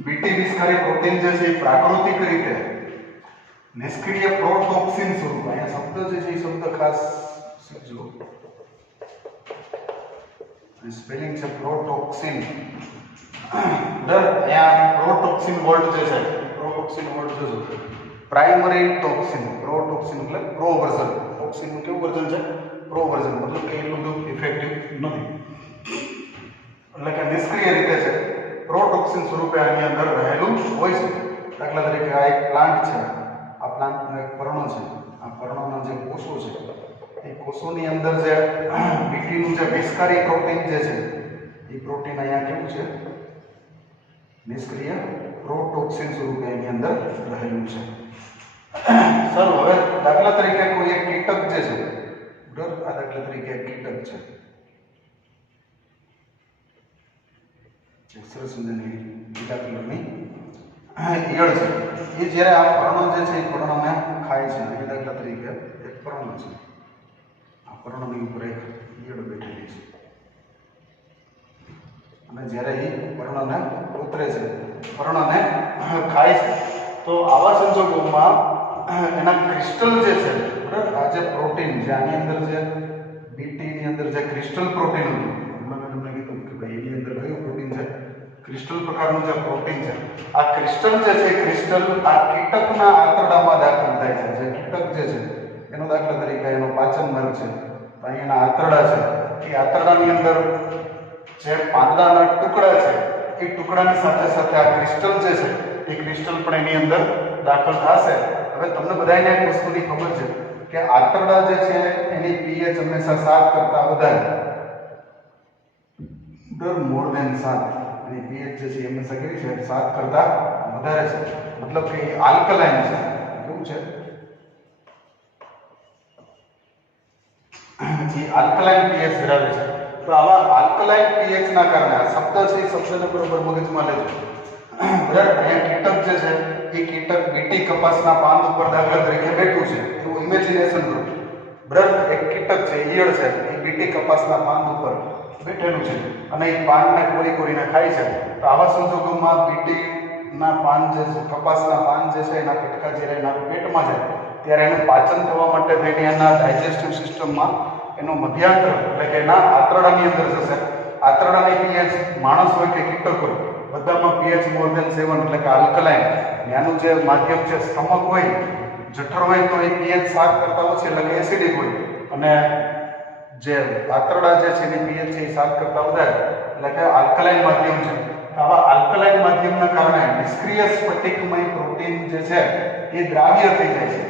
બીટી વિષકારી પ્રોટીન જે છે એ પ્રાકૃતિક રીતે નિષ્ક્રિય પ્રોટોક્સિન સ્વરૂપ, અહીંયા શબ્દ જે છે એ શબ્દ ખાસ શીખજો, સ્પેલિંગ છે પ્રોટોક્સિન. અહીંયા પ્રોટોક્સિન વર્ડ જે છે, પ્રોટોક્સિન વર્ડ જોજો, પ્રાઇમરી ટોક્સિન, પ્રોટોક્સિન એટલે પ્રો વર્ઝન. ટોક્સિનનું કેવું વર્ઝન છે? પ્રો વર્ઝન, મતલબ કે એટલું બધું ઇફેક્ટિવ નથી, એટલે કે નિષ્ક્રિય રીતે છે. પ્રોટોક્સિન સ્વરૂપે આની અંદર રહેલું હોય છે. દાખલા તરીકે આ એક પ્લાન્ટ છે, આ પ્લાન્ટનો એક પર્ણો છે, આ પર્ણોના જે કોષો છે એ કોષોની અંદર જે બીટીનું જે વિષકારી પ્રોટીન જે છે એ પ્રોટીન અહીંયા કેવું છે? નિષ્ક્રિય પ્રોટોક્સિન સ્વરૂપે એની અંદર રહેલું છે. સર, હવે દાખલા તરીકે કોઈ એક કીટક જે છે, બરાબર, આ દાખલા તરીકે એક કીટક છે, સરસ મજાની લીલા કલરની ઈયળ છે, એ જ્યારે આ પર્ણો જે છે એ પર્ણોને ખાય છે. એ દાખલા તરીકે એક પર્ણ છે, આ પર્ણની ઉપર એક ઈયળ બેઠેલી છે, અને જ્યારે એ પર્ણને ઉતરે છે, પર્ણને ખાય છે, તો આવા સંજોગોમાં એના ક્રિસ્ટલ જે છે, બરાબર, આ જે પ્રોટીન છે આની અંદર જે બીટીની અંદર જે ક્રિસ્ટલ પ્રોટીન હતું, મેં તમને કીધું કે ભાઈ એની અંદર કયું પ્રોટીન છે? ક્રિસ્ટલ પ્રકારનું જે પ્રોટીન છે. આ ક્રિસ્ટલ જે છે, ક્રિસ્ટલ આ કીટકના આંતરડામાં દાખલ થાય છે. જે કીટક જે છે એનો દાખલા તરીકે એનો પાચન માર્ગ છે, તો અહીંયાના આંતરડા છે એ આંતરડાની અંદર જે પાંદડાના ટુકડા છે એ ટુકડાની સાથે સાથે આ ક્રિસ્ટલ જે છે એ ક્રિસ્ટલ પણ એની અંદર દાખલ થશે. હવે તમને બધાને એક વસ્તુની ખબર છે કે આંતરડા જે છે એની pH હંમેશા 7 કરતા વધારે, મોર ધેન 7, અને pH જે છે હંમેશા કેવી છે 7 કરતા વધારે છે, મતલબ કે એ આલ્કલાઇન છે. કેવું છે? એ આલ્કલાઇન pH ધરાવે છે. તો આવા આલ્કલાઇન pH ના કારણે આ શબ્દ છે એ શબ્દને બરોબર મગજમાં લેજો. બરાબર, અહીંયા કીટક જે છે એ કીટક બીટી કપાસના પાન ઉપર દાખલા તરીકે બેઠું છે એવું ઇમેજિનેશન કરો. બરાબર, એક કીટક છે, ઈયળ છે, એ બીટી કપાસના પાન ઉપર બેઠેલું છે અને એ પાનને કોરીને ખાય છે. તો આવા સંજોગોમાં બીટીના પાન જે છે, કપાસના પાન જે છે એના કટકા જ્યારે એના પેટમાં જાય ત્યારે એનું પાચન થવા માટે થઈને એના ડાયજેસ્ટિવ સિસ્ટમમાં એનો મધ્યાંતર એટલે કે એના આંતરડાની અંદર જશે. આંતરડાની pH માણસ હોય કે કીટક હોય બધામાં pH મોર ધેન 7 એટલે કે આલ્કલાઇન. એનું જે માધ્યમ છે સ્ટમક હોય, જઠર હોય તો એ pH 7 કરતા ઓછી એટલે કે એસિડિક હોય, અને જે આંતરડા જે છે એની pH છે એ 7 કરતા વધારે એટલે કે આલ્કલાઇન માધ્યમ છે. આવા આલ્કલાઇન માધ્યમના કારણે નિષ્ક્રિય સ્ફટિકમય પ્રોટીન જે છે એ દ્રાવ્ય થઈ જાય છે.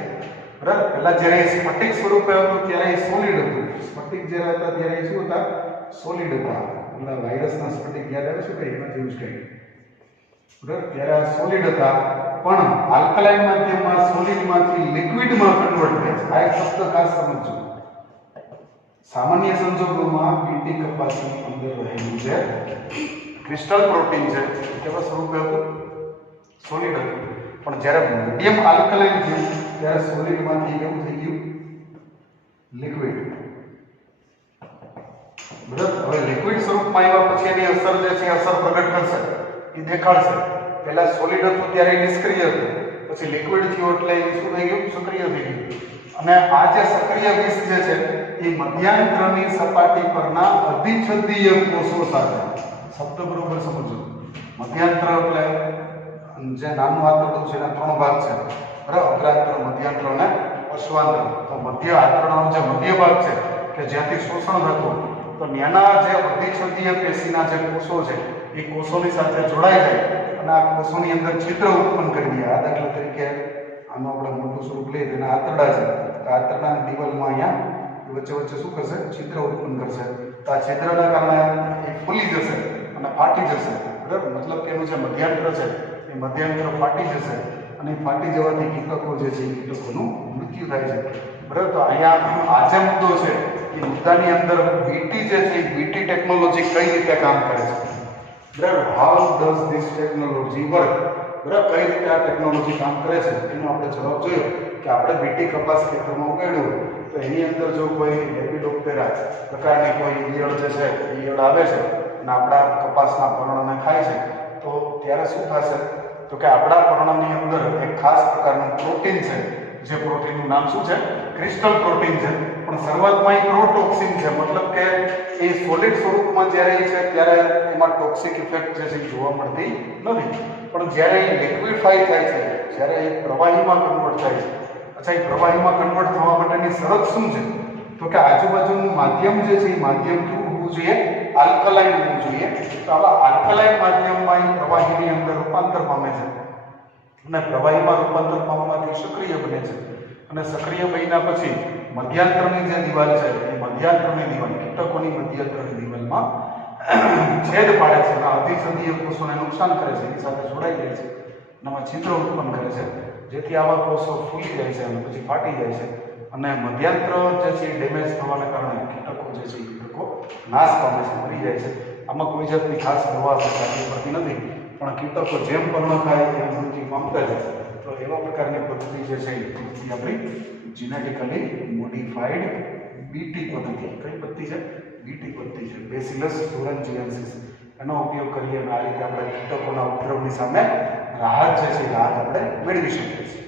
બરાબર, પહેલા જ્યારે સ્ફટિક સ્વરૂપે હતું ત્યારે એ સોલિડ હતું. સ્ફટિક જ્યારે હતા ત્યારે એ શું હતા? સોલિડ હતા. એટલે વાયરસના સ્ફટિક યાદ આવે છે કે એમાં જેવું જ કંઈ. બરાબર, ત્યારે આ સોલિડ હતા, પણ આલ્કલાઇન માધ્યમમાં સોલિડમાંથી લિક્વિડમાં કન્વર્ટ થાય છે. આ એક શબ્દ ખાસ સમજજો. સામાન્ય સંજોગોમાં બીટી કપાસની અંદર રહેલું છે ક્રિસ્ટલ પ્રોટીન છે કેવા સ્વરૂપે હતું? સોલિડ હતું. પણ જ્યારે મીડિયમ આલ્કલાઇન થયું ત્યારે સોલિડમાંથી કેવું થઈ ગયું? લિક્વિડ. બરાબર, હવે લિક્વિડ સ્વરૂપમાં આવ્યા પછી એની અસર જે છે અસર પ્રગટ કરશે, એ દેખાડશે. પહેલા સોલિડ હતું ત્યારે નિષ્ક્રિય હતું, પછી લિક્વિડ થયું એટલે એ શું થઈ ગયું? સક્રિય થઈ ગયું. અને આ જે સક્રિય વિષ જે છે એ મધ્યાંતરની સપાટી પરના અધિચ્છદીય કોષો સાથે, શબ્દ બરોબર સમજો. મધ્યાંત્ર એટલે જે નાનું આંતરડું છે એના 3 ભાગ છે. બરાબર, અગ્રાંત્ર, મધ્યાંત્ર અને પશ્વાંત્ર. તો મધ્ય આંતરડાનો જે મધ્ય ભાગ છે કે જ્યાંથી શોષણ થતું, તો ત્યાંના જે અધિચ્છદીય પેશીના જે કોષો છે એ કોષોની સાથે જોડાઈ જાય અને આ કોષોની અંદર છિદ્ર ઉત્પન્ન કરી દે. આ દાખલા તરીકે આનું આપણે મોટું સ્વરૂપ લઈએ તો એના આંતરડા છે. તો આંતરડાની દિવાલમાં અહીંયા વચ્ચે વચ્ચે શું કરશે? છિદ્ર ઉત્પન્ન કરશે. તો આ છિદ્રના કારણે એ ફૂલી જશે અને ફાટી જશે. બરાબર, મતલબ કે એનું જે મધ્યાંત્ર છે એ મધ્યાંત્ર ફાટી જશે અને ફાટી જવાથી કીટકો જે છે એ કીટકોનું મૃત્યુ થાય છે. બરાબર, તો અહીંયા આ જે મુદ્દો છે એ મુદ્દાની અંદર બીટી જે છે એ બીટી ટેકનોલોજી કઈ રીતે કામ કરે છે. બરાબર, how does this technology work. બરાબર, કઈ રીતે આ ટેકનોલોજી કામ કરે છે એનો આપણે જવાબ જોયો કે આપણે બીટી કપાસ ખેતરમાં ઉગાડ્યું તો એની અંદર જો કોઈ લેપિડોપ્ટેરા પ્રકારની કોઈ ઈયળ જે છે ઈયળ આવે છે અને આપણા કપાસના પર્ણને ખાય છે તો ત્યારે શું થશે? તો કે આપણા પર્ણની અંદર એક ખાસ પ્રકારનું પ્રોટીન છે, જે પ્રોટીનનું નામ શું છે? ક્રિસ્ટલ પ્રોટીન છે. પણ શરૂઆતમાં એ પ્રોટોક્સિન છે, મતલબ કે એ સોલિડ સ્વરૂપમાં જ્યારે એ છે ત્યારે એમાં ટોક્સિક ઇફેક્ટ જે છે એ જોવા મળતી નથી. પણ જ્યારે એ લિક્વિફાઈ થાય છે, જ્યારે એ પ્રવાહીમાં કન્વર્ટ થાય છે, અચ્છા, એ પ્રવાહીમાં કન્વર્ટ થવા માટેની શરત શું છે? તો કે આજુબાજુનું માધ્યમ જે છે એ માધ્યમ કેવું હોવું જોઈએ? આલ્કલાઇન હોવું જોઈએ. તો આવા આલ્કલાઇન માધ્યમમાં એ પ્રવાહીની અંદર રૂપાંતર પામે છે અને પ્રવાહીમાં રૂપાંતર પામવાથી સક્રિય બને છે અને સક્રિય બન્યા પછી મધ્યાંતરની જે દિવાલ છે એ મધ્યાંતરની દિવાલ, કીટકોની મધ્યાંતરની દિવાલમાં છેદ પાડે છે અને અધિચ્છદીય કોષોને નુકસાન કરે છે, એની સાથે જોડાઈ જાય છે અને આમાં છિદ્ર ઉત્પન્ન કરે છે, જેથી આવા કોષો ફૂલી જાય છે અને પછી ફાટી જાય છે અને મધ્યાંત્ર જે છે એ ડેમેજ થવાના કારણે કીટકો જે છે એ કીટકો નાશ પામે છે, મરી જાય છે. આમાં કોઈ જાતની ખાસ દવા આપવી પડતી નથી, પણ કીટકો જેમ પર્ણ ખાય એમ મૃત્યુ પામતા જાય. તો એવા પ્રકારની પદ્ધતિ જે છે એ આપણી જીનેટિકલી મોડિફાઈડ બીટી પદ્ધતિ. કઈ પદ્ધતિ છે? બીટી પદ્ધતિ છે, બેસિલસ thuringiensis. એનો ઉપયોગ કરીએ અને આ રીતે આપણે કીટકોના ઉપદ્રવની સામે રાહત જે છે રાહત આપણે મેળવી શકીએ છીએ.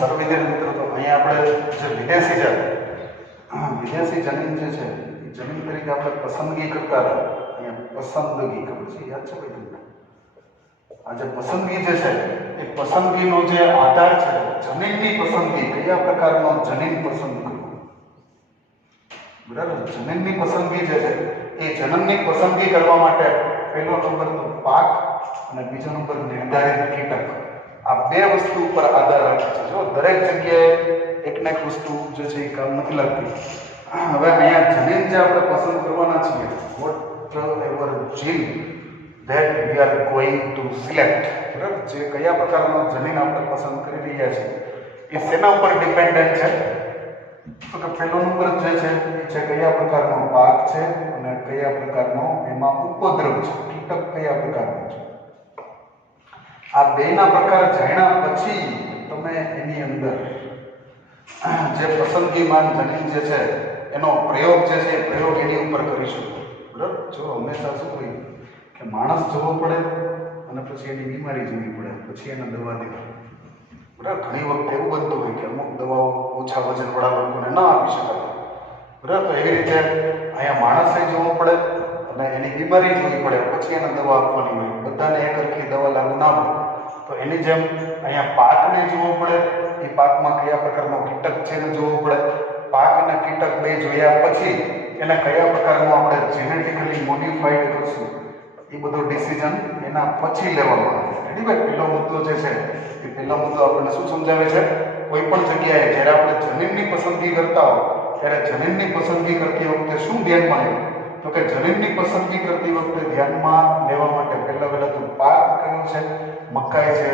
સર્વ વિદ્યાર્થી મિત્રો, તો અહીંયા આપણે જે વિદેશી જમીન જે છે એ જમીન તરીકે આપણે પસંદગી કરતા હતા અહીંયા પસંદગી ખબર છે, યાદ છે ભાઈ તમને? આ જે પસંદગી જે છે એ પસંદગીનો જે આધાર છે જનીનની પસંદગી, કયા પ્રકારનો જનીન પસંદ કરવો, બરાબર? જનીનની પસંદગી જે છે એ જનનની પસંદગી કરવા માટે પહેલો નંબર તો પાક અને બીજો નંબર નિર્ધારિત કીટક, આ બે વસ્તુ ઉપર આધાર રાખે છે. જો દરેક જગ્યાએ એક ને એક વસ્તુ જે છે એ કામ નથી લાગતી. હવે અહીંયા જનીન જે આપણે પસંદ કરવાના છીએ, whatever gene that we are going to select, બરાબર? જે કયા પ્રકારનો જનીન આપણે પસંદ કરી રહ્યા છીએ એ શેના ઉપર ડિપેન્ડન્ટ છે? તો કે પહેલો નંબર જે છે એ છે કયા પ્રકારનો પાક છે અને કયા પ્રકારનો એમાં ઉપદ્રવ છે, કીટક કયા પ્રકારનો છે. આ બેના પ્રકાર જાણ્યા પછી તમે એની અંદર જે પસંદગીમાન જનીન જે છે એનો પ્રયોગ જે છે એ પ્રયોગ એની ઉપર કરી શકો, બરાબર? જો હંમેશા શું કહ્યું કે માણસ જોવો પડે અને પછી એની બીમારી જોવી પડે, પછી એને દવા દેવી, બરાબર? ઘણી વખત એવું બનતું હોય કે અમુક દવાઓ ઓછા વજનવાળા લોકોને ના આપી શકાય, બરાબર? તો એવી રીતે અહીંયા માણસે જોવો પડે અને એની બીમારી જોવી પડે, પછી એને દવા આપવાની હોય. બધાને એક સરખી દવા લાગુ ના હોય. તો એની જેમ અહીંયા પાકને જોવો પડે, એ પાકમાં કયા પ્રકારનો કીટક છે એને જોવો પડે. પાક અને કીટક બે જોયા પછી એને કયા પ્રકારનું આપણે જેનેટિકલી મોડિફાઈડ કરશું એ બધો ડિસિઝન એના પછી લેવામાં આવે. રેડી ભાઈ? પહેલો મુદ્દો જે છે એ પહેલો મુદ્દો આપણને શું સમજાવે છે? કોઈ પણ જગ્યાએ જ્યારે આપણે જનીનની પસંદગી કરતા હો ત્યારે જનીનની પસંદગી કરતી વખતે શું ધ્યાનમાં લેવું? તો કે જનીનની પસંદગી કરતી વખતે ધ્યાનમાં લેવા માટે પહેલા તો પાક કયો છે, મકાઈ છે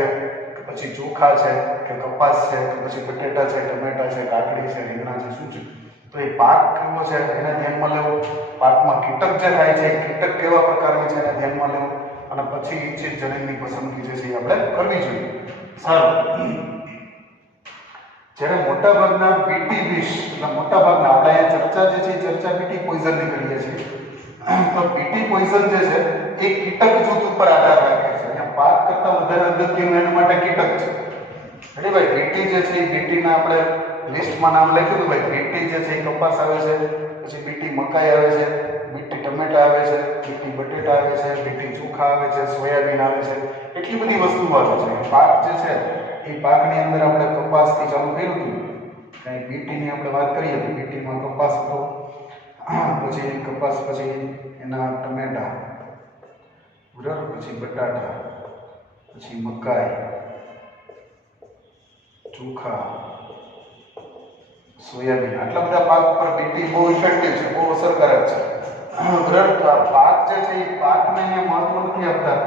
કે પછી ચોખા છે કે કપાસ છે કે પછી બટેટા છે, ટમેટા છે, કાકડી છે, રીંગણા છે, શું છે? તો એ પાક કેવો છે એને ધ્યાનમાં લેવો. પાકમાં કીટક જે થાય છે કીટક કેવા પ્રકારની છે એને ધ્યાનમાં લેવું અને પછી ઈચ્છિત જનીનની પસંદગી જે છે એ આપણે કરવી જોઈએ. સારું, જ્યારે મોટાભાગના બીટી વિષ, એટલે મોટાભાગના આપણે અહીંયા ચર્ચા જે છે ચર્ચા બીટી પોઈઝનની કરીએ છીએ, તો બીટી પોઈઝન જે છે એ કીટક જૂથ ઉપર આધાર રાખે છે. અહીંયા પાક કરતાં વધારે અગત્યનું એના માટે કીટક છે. એટલે ભાઈ બીટી જે છે એ બીટીના આપણે લિસ્ટમાં નામ લખ્યું હતું ભાઈ. બીટી જે છે એ કપાસ આવે છે, પછી બીટી મકાઈ આવે છે, બીટી ટમેટા આવે છે, બીટી બટેટા આવે છે, બીટી ચોખા આવે છે, સોયાબીન આવે છે, એટલી બધી વસ્તુઓ આવે છે. પાક જે છે એ પાકની અંદર આપણે કપાસથી ચાલુ કર્યું હતું. કંઈ બીટીની આપણે વાત કરીએ તો બીટીમાં કપાસ હતો, પછી કપાસ પછી એના ટમેટા, બરાબર, પછી બટાટા, પછી મકાઈ, ચોખા, સોયાબીન, આટલા બધા પાક પર બીટી બહુ ઇફેક્ટિવ છે, બહુ અસરકારક છે. બરાબર, પાક જે છે એ પાકને અહીંયા મહત્વ નથી આપતા,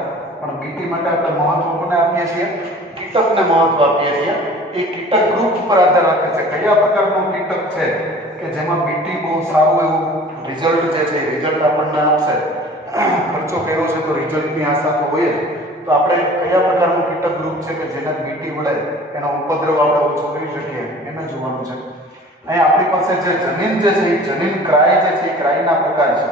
પણ બીટી માટે આપણે મહત્વ કોને આપીએ છીએ? કીટકને મહત્વ આપીએ છીએ. એ કીટક ગ્રુપ ઉપર આધાર રાખે છે કયા પ્રકારનો કીટક છે કે જેમાં બીટી બહુ સારું એવું રિઝલ્ટ જે છે રિઝલ્ટ આપણને આપશે. ખર્ચો કર્યો છે તો રિઝલ્ટની આશા તો હોય જ. તો આપણે કયા પ્રકારનું કીટક ગ્રુપ છે કે જેના બીટી વડે એનો ઉપદ્રવ આપણે ઓછો કરી શકીએ એને જોવાનું છે. અહીંયા આપણી પાસે જે જનીન જે છે એ જનીન ક્રાય જે છે એ ક્રાયના પ્રકાર છે.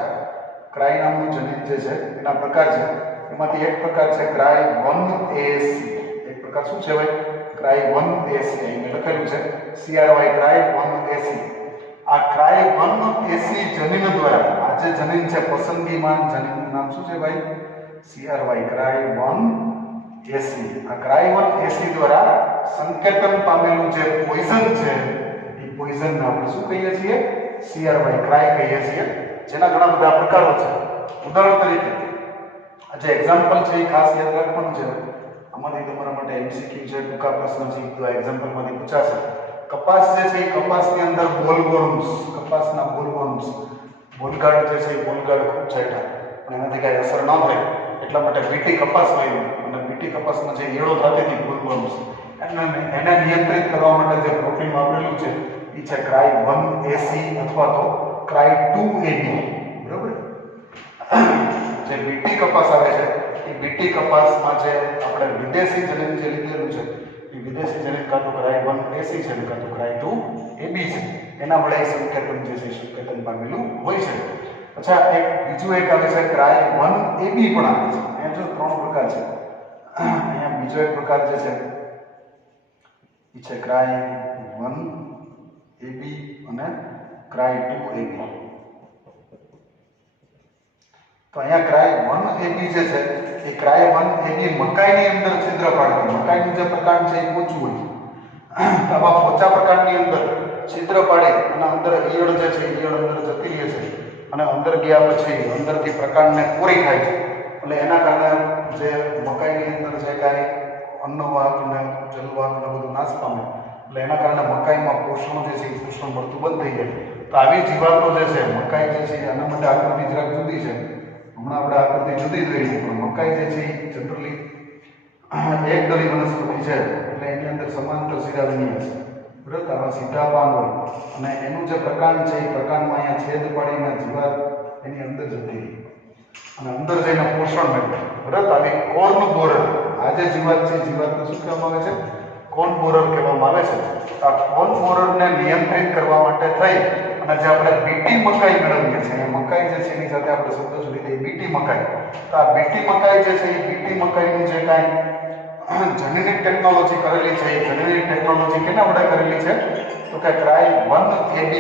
ક્રાય નામનું જનીન જે છે એના પ્રકાર છે. એમાંથી એક પ્રકાર છે ક્રાય 1AC. એક પ્રકાર શું છે ભાઈ? Cry 1AC. અહીં લખેલું છે CRY ક્રાય 1AC. આ ક્રાય 1AC જનીન દ્વારા આ જે જનીન છે પસંદગીમાન જનીનનું નામ શું છે ભાઈ? CRY cry 1AC. આ ક્રાય 1AC દ્વારા સંકેતન પામેલું જે પોઈઝન છે એ પોઈઝનને આપણે શું કહીએ છીએ? CRY ક્રાય કહીએ છીએ. જેના ઘણા બધા પ્રકારો છે. ઉદાહરણ તરીકે આ જે એક્ઝામ્પલ છે એ ખાસ યાદ રાખવાનું છે. આમાંથી તમારા માટે MCQ છે, ટૂંકા પ્રશ્ન છે, તો આ એક્ઝામ્પલમાંથી પૂછાશે. કપાસ જે છે એ કપાસની અંદર બોલવોર્મ્સ, કપાસના બોલવોર્મ્સ, બોલગાડ જે છે એ બોલગાડ ખૂબ ચાલ્યા પણ એનાથી કાંઈ અસર ન થાય એટલા માટે બીટી કપાસ લઈને અને બીટી કપાસમાં જે ઈયળો થતી હતી બોલવોર્મ્સ એને નિયંત્રિત કરવા માટે જે પ્રોટીન વાપરેલું છે એ છે ક્રાય 1AC અથવા તો ક્રાય 2AB. બરાબર, જે બીટી કપાસ આવે છે એ બીટી કપાસમાં જે આપણે વિદેશી જનીન જે લીધેલું છે એ વિદેશી જનીન કાં તો ક્રાય 1AC છે ને કાં તો ક્રાય 2AB છે. એના વડે સંકેતન જે છે સંકેતન પામેલું હોય છે. અચ્છા, બીજું એક આવે છે ક્રાય 1AB પણ આવે છે. અહીંયા જો 3 પ્રકાર છે. અહીંયા બીજો એક પ્રકાર જે છે એ છે ક્રાય 1AB અને ક્રાય 2AB. तो अँ क्राय 1AB जे छे ए क्राय 1AB मकाईनी अंदर छिद्र पाड़ती मकाईनुं जे प्रकार छे ए पोचुं होय तो आवा पोचा प्रकारनी अंदर छिद्र पाड़े अने अंदर ईयळ जे छे ईयळ अंदर जती रहे छे अने अंदर गया पछी अंदरथी प्रकारने पूरी थाय छे એટલે એના કારણે જે મકાઈની અંદર જે કાંઈ અન્નવાહક ને જલવાહક ને બધું નાશ પામે એટલે એના કારણે મકાઈમાં પોષણ જે છે પોષણ મળતું બંધ થઈ જાય તો આવી જીવાતો જે છે મકાઈ જે છે આના માટે આકૃતિ જરાક જુદી છે હમણાં આપણે આકૃતિ જુદી જ રહી છે પણ મકાઈ જે છે જનરલી એક દળી વનસ્પતિ છે એટલે એની અંદર સમાંતર શિરાવિન્યાસ બરાબર આવા સીધા પાન હોય અને એનું જે પ્રકાંડ છે એ પ્રકાંડમાં અહીંયા છેદ પાડીને જીવાત એની અંદર જતી રહી અને અંદર જઈને પોષણ મળે બરાબર આવી કોર્ન બોરર આ જે જીવાત છે જીવાતને શું કહેવામાં આવે છે કોર્ન બોરર કહેવામાં આવે છે તો આ કોર્ન બોરરને નિયંત્રિત કરવા માટે થઈ અને જે આપણે બીટી મકાઈ મેળવીએ છીએ એ મકાઈ જે છે એની સાથે આપણે શબ્દ જોડી દઈએ બીટી મકાઈ તો આ બીટી મકાઈ જે છે એ બીટી મકાઈનું જે કાંઈ જનીનિક ટેકનોલોજી કરેલી છે એ જનીનિક ટેકનોલોજી કેના વડે કરેલી છે તો કે ક્રાય 1AB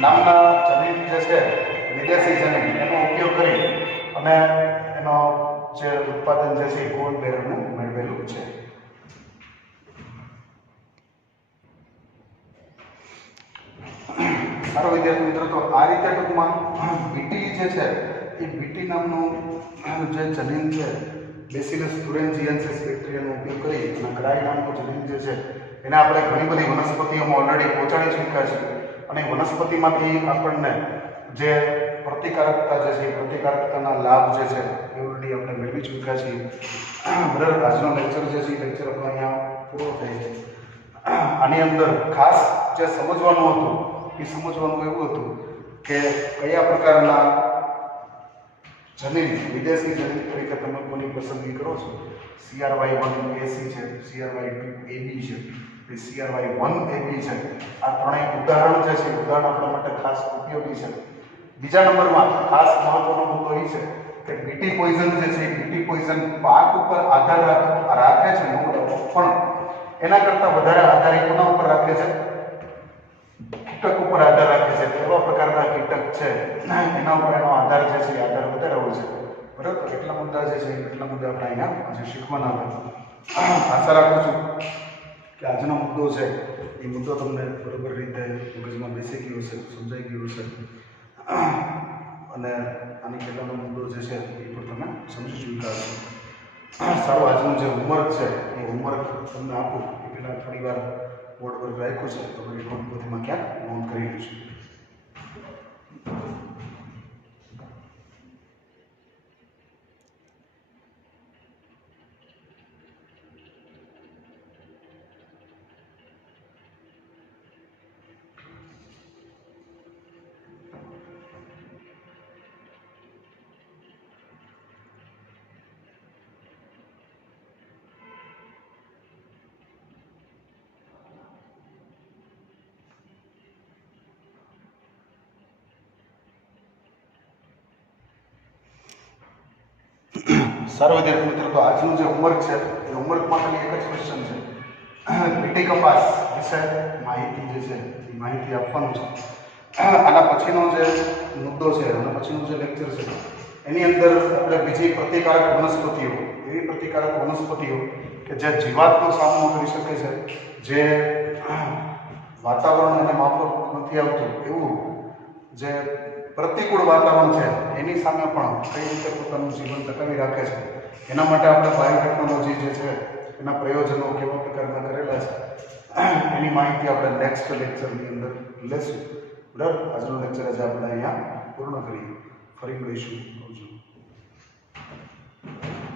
નામના જનીન જે છે વિદેશી જનીન એનો ઉપયોગ કરી અને એનો જે ઉત્પાદન જે છે એ કોર્ન બેરરનું મેળવેલું છે સારો વિદ્યાર્થી મિત્રો તો આ રીતે ટૂંકમાં બીટી જે છે એ બીટી નામનું જે જનીન છે બેસિલસ તુરેન્જીએન્સિસ બેક્ટેરિયાનો ઉપયોગ કરી અને ક્રાય નામનું જનીન જે છે એને આપણે ઘણી બધી વનસ્પતિઓમાં ઓલરેડી પહોંચાડી ચૂક્યા છીએ અને વનસ્પતિમાંથી આપણને જે પ્રતિકારકતા જે છે પ્રતિકારકતાના લાભ જે છે એ ઓલરેડી આપણે મેળવી ચૂક્યા છીએ બરાબર આજનો લેક્ચર જે છે એ લેક્ચર આપણો અહીંયા પૂરો થાય છે આની અંદર ખાસ જે સમજવાનું હતું એ સમજવાનું એવું હતું કે કયા પ્રકારના જનીન વિદેશી જનીન તરીકે તમે કોની પસંદગી કરો છો CRY1AC છે CRY2AB છે CRY1AB છે આ ત્રણેય ઉદાહરણ જે છે ઉદાહરણ આપણા માટે ખાસ ઉપયોગી છે બીજા નંબરમાં ખાસ મહત્વનો મુદ્દો એ છે કે બીટી પોઈઝન જે છે બીટી પોઈઝન પાક ઉપર આધાર રાખે છે પણ એના કરતાં વધારે આધાર કોના ઉપર રાખે છે કીટક ઉપર આધાર રાખે છે એવા પ્રકારના કીટક છે એના ઉપર એનો આધાર જે છે આધાર વધારે હોય છે બરાબર એટલા મુદ્દા જે છે એટલા મુદ્દા આપણે અહીંયા આજે શીખવાના હોય આશા રાખું છું કે આજનો મુદ્દો છે એ મુદ્દો તમને બરોબર રીતે મગજમાં બેસી ગયો છે સમજાઈ ગયો છે અને આની પહેલાંનો મુદ્દો જે છે એ પણ તમે સમજી ચૂક્યા છો સારું આજનું જે હોમવર્ક છે એ હોમવર્ક તમને આપું એ પહેલાં થોડી વાર બોર્ડ પર રાખ્યું છે તમારી નોટબુકમાં ક્યાંક નોંધ કરી લઈશું સારો વિદ્યાર્થી મિત્રો તો આજનું જે હોમવર્ક છે એ હોમવર્કમાં ખાલી એક જ ક્વેશ્ચન છે બીટી કપાસ વિશે માહિતી જે છે એ માહિતી આપવાનું છે આના પછીનો જે મુદ્દો છે આના પછીનું જે લેક્ચર છે એની અંદર આપણે બીજી પ્રતિકારક વનસ્પતિઓ એવી પ્રતિકારક વનસ્પતિઓ કે જે જીવાતનો સામનો કરી શકે છે જે વાતાવરણ એને માફક નથી આવતું એવું જે પ્રતિકૂળ વાતાવરણ છે એની સામે પણ કઈ રીતે પોતાનું જીવન ટકાવી રાખે છે એના માટે આપણે બાયોટેકનોલોજી જે છે એના પ્રયોજનો કેવા પ્રકારના કરેલા છે એની માહિતી આપણે નેક્સ્ટ લેક્ચરની અંદર લેશું બરાબર આજનો લેક્ચર આજે આપણે અહીંયા પૂર્ણ કરીએ ફરી મળીશું આવજો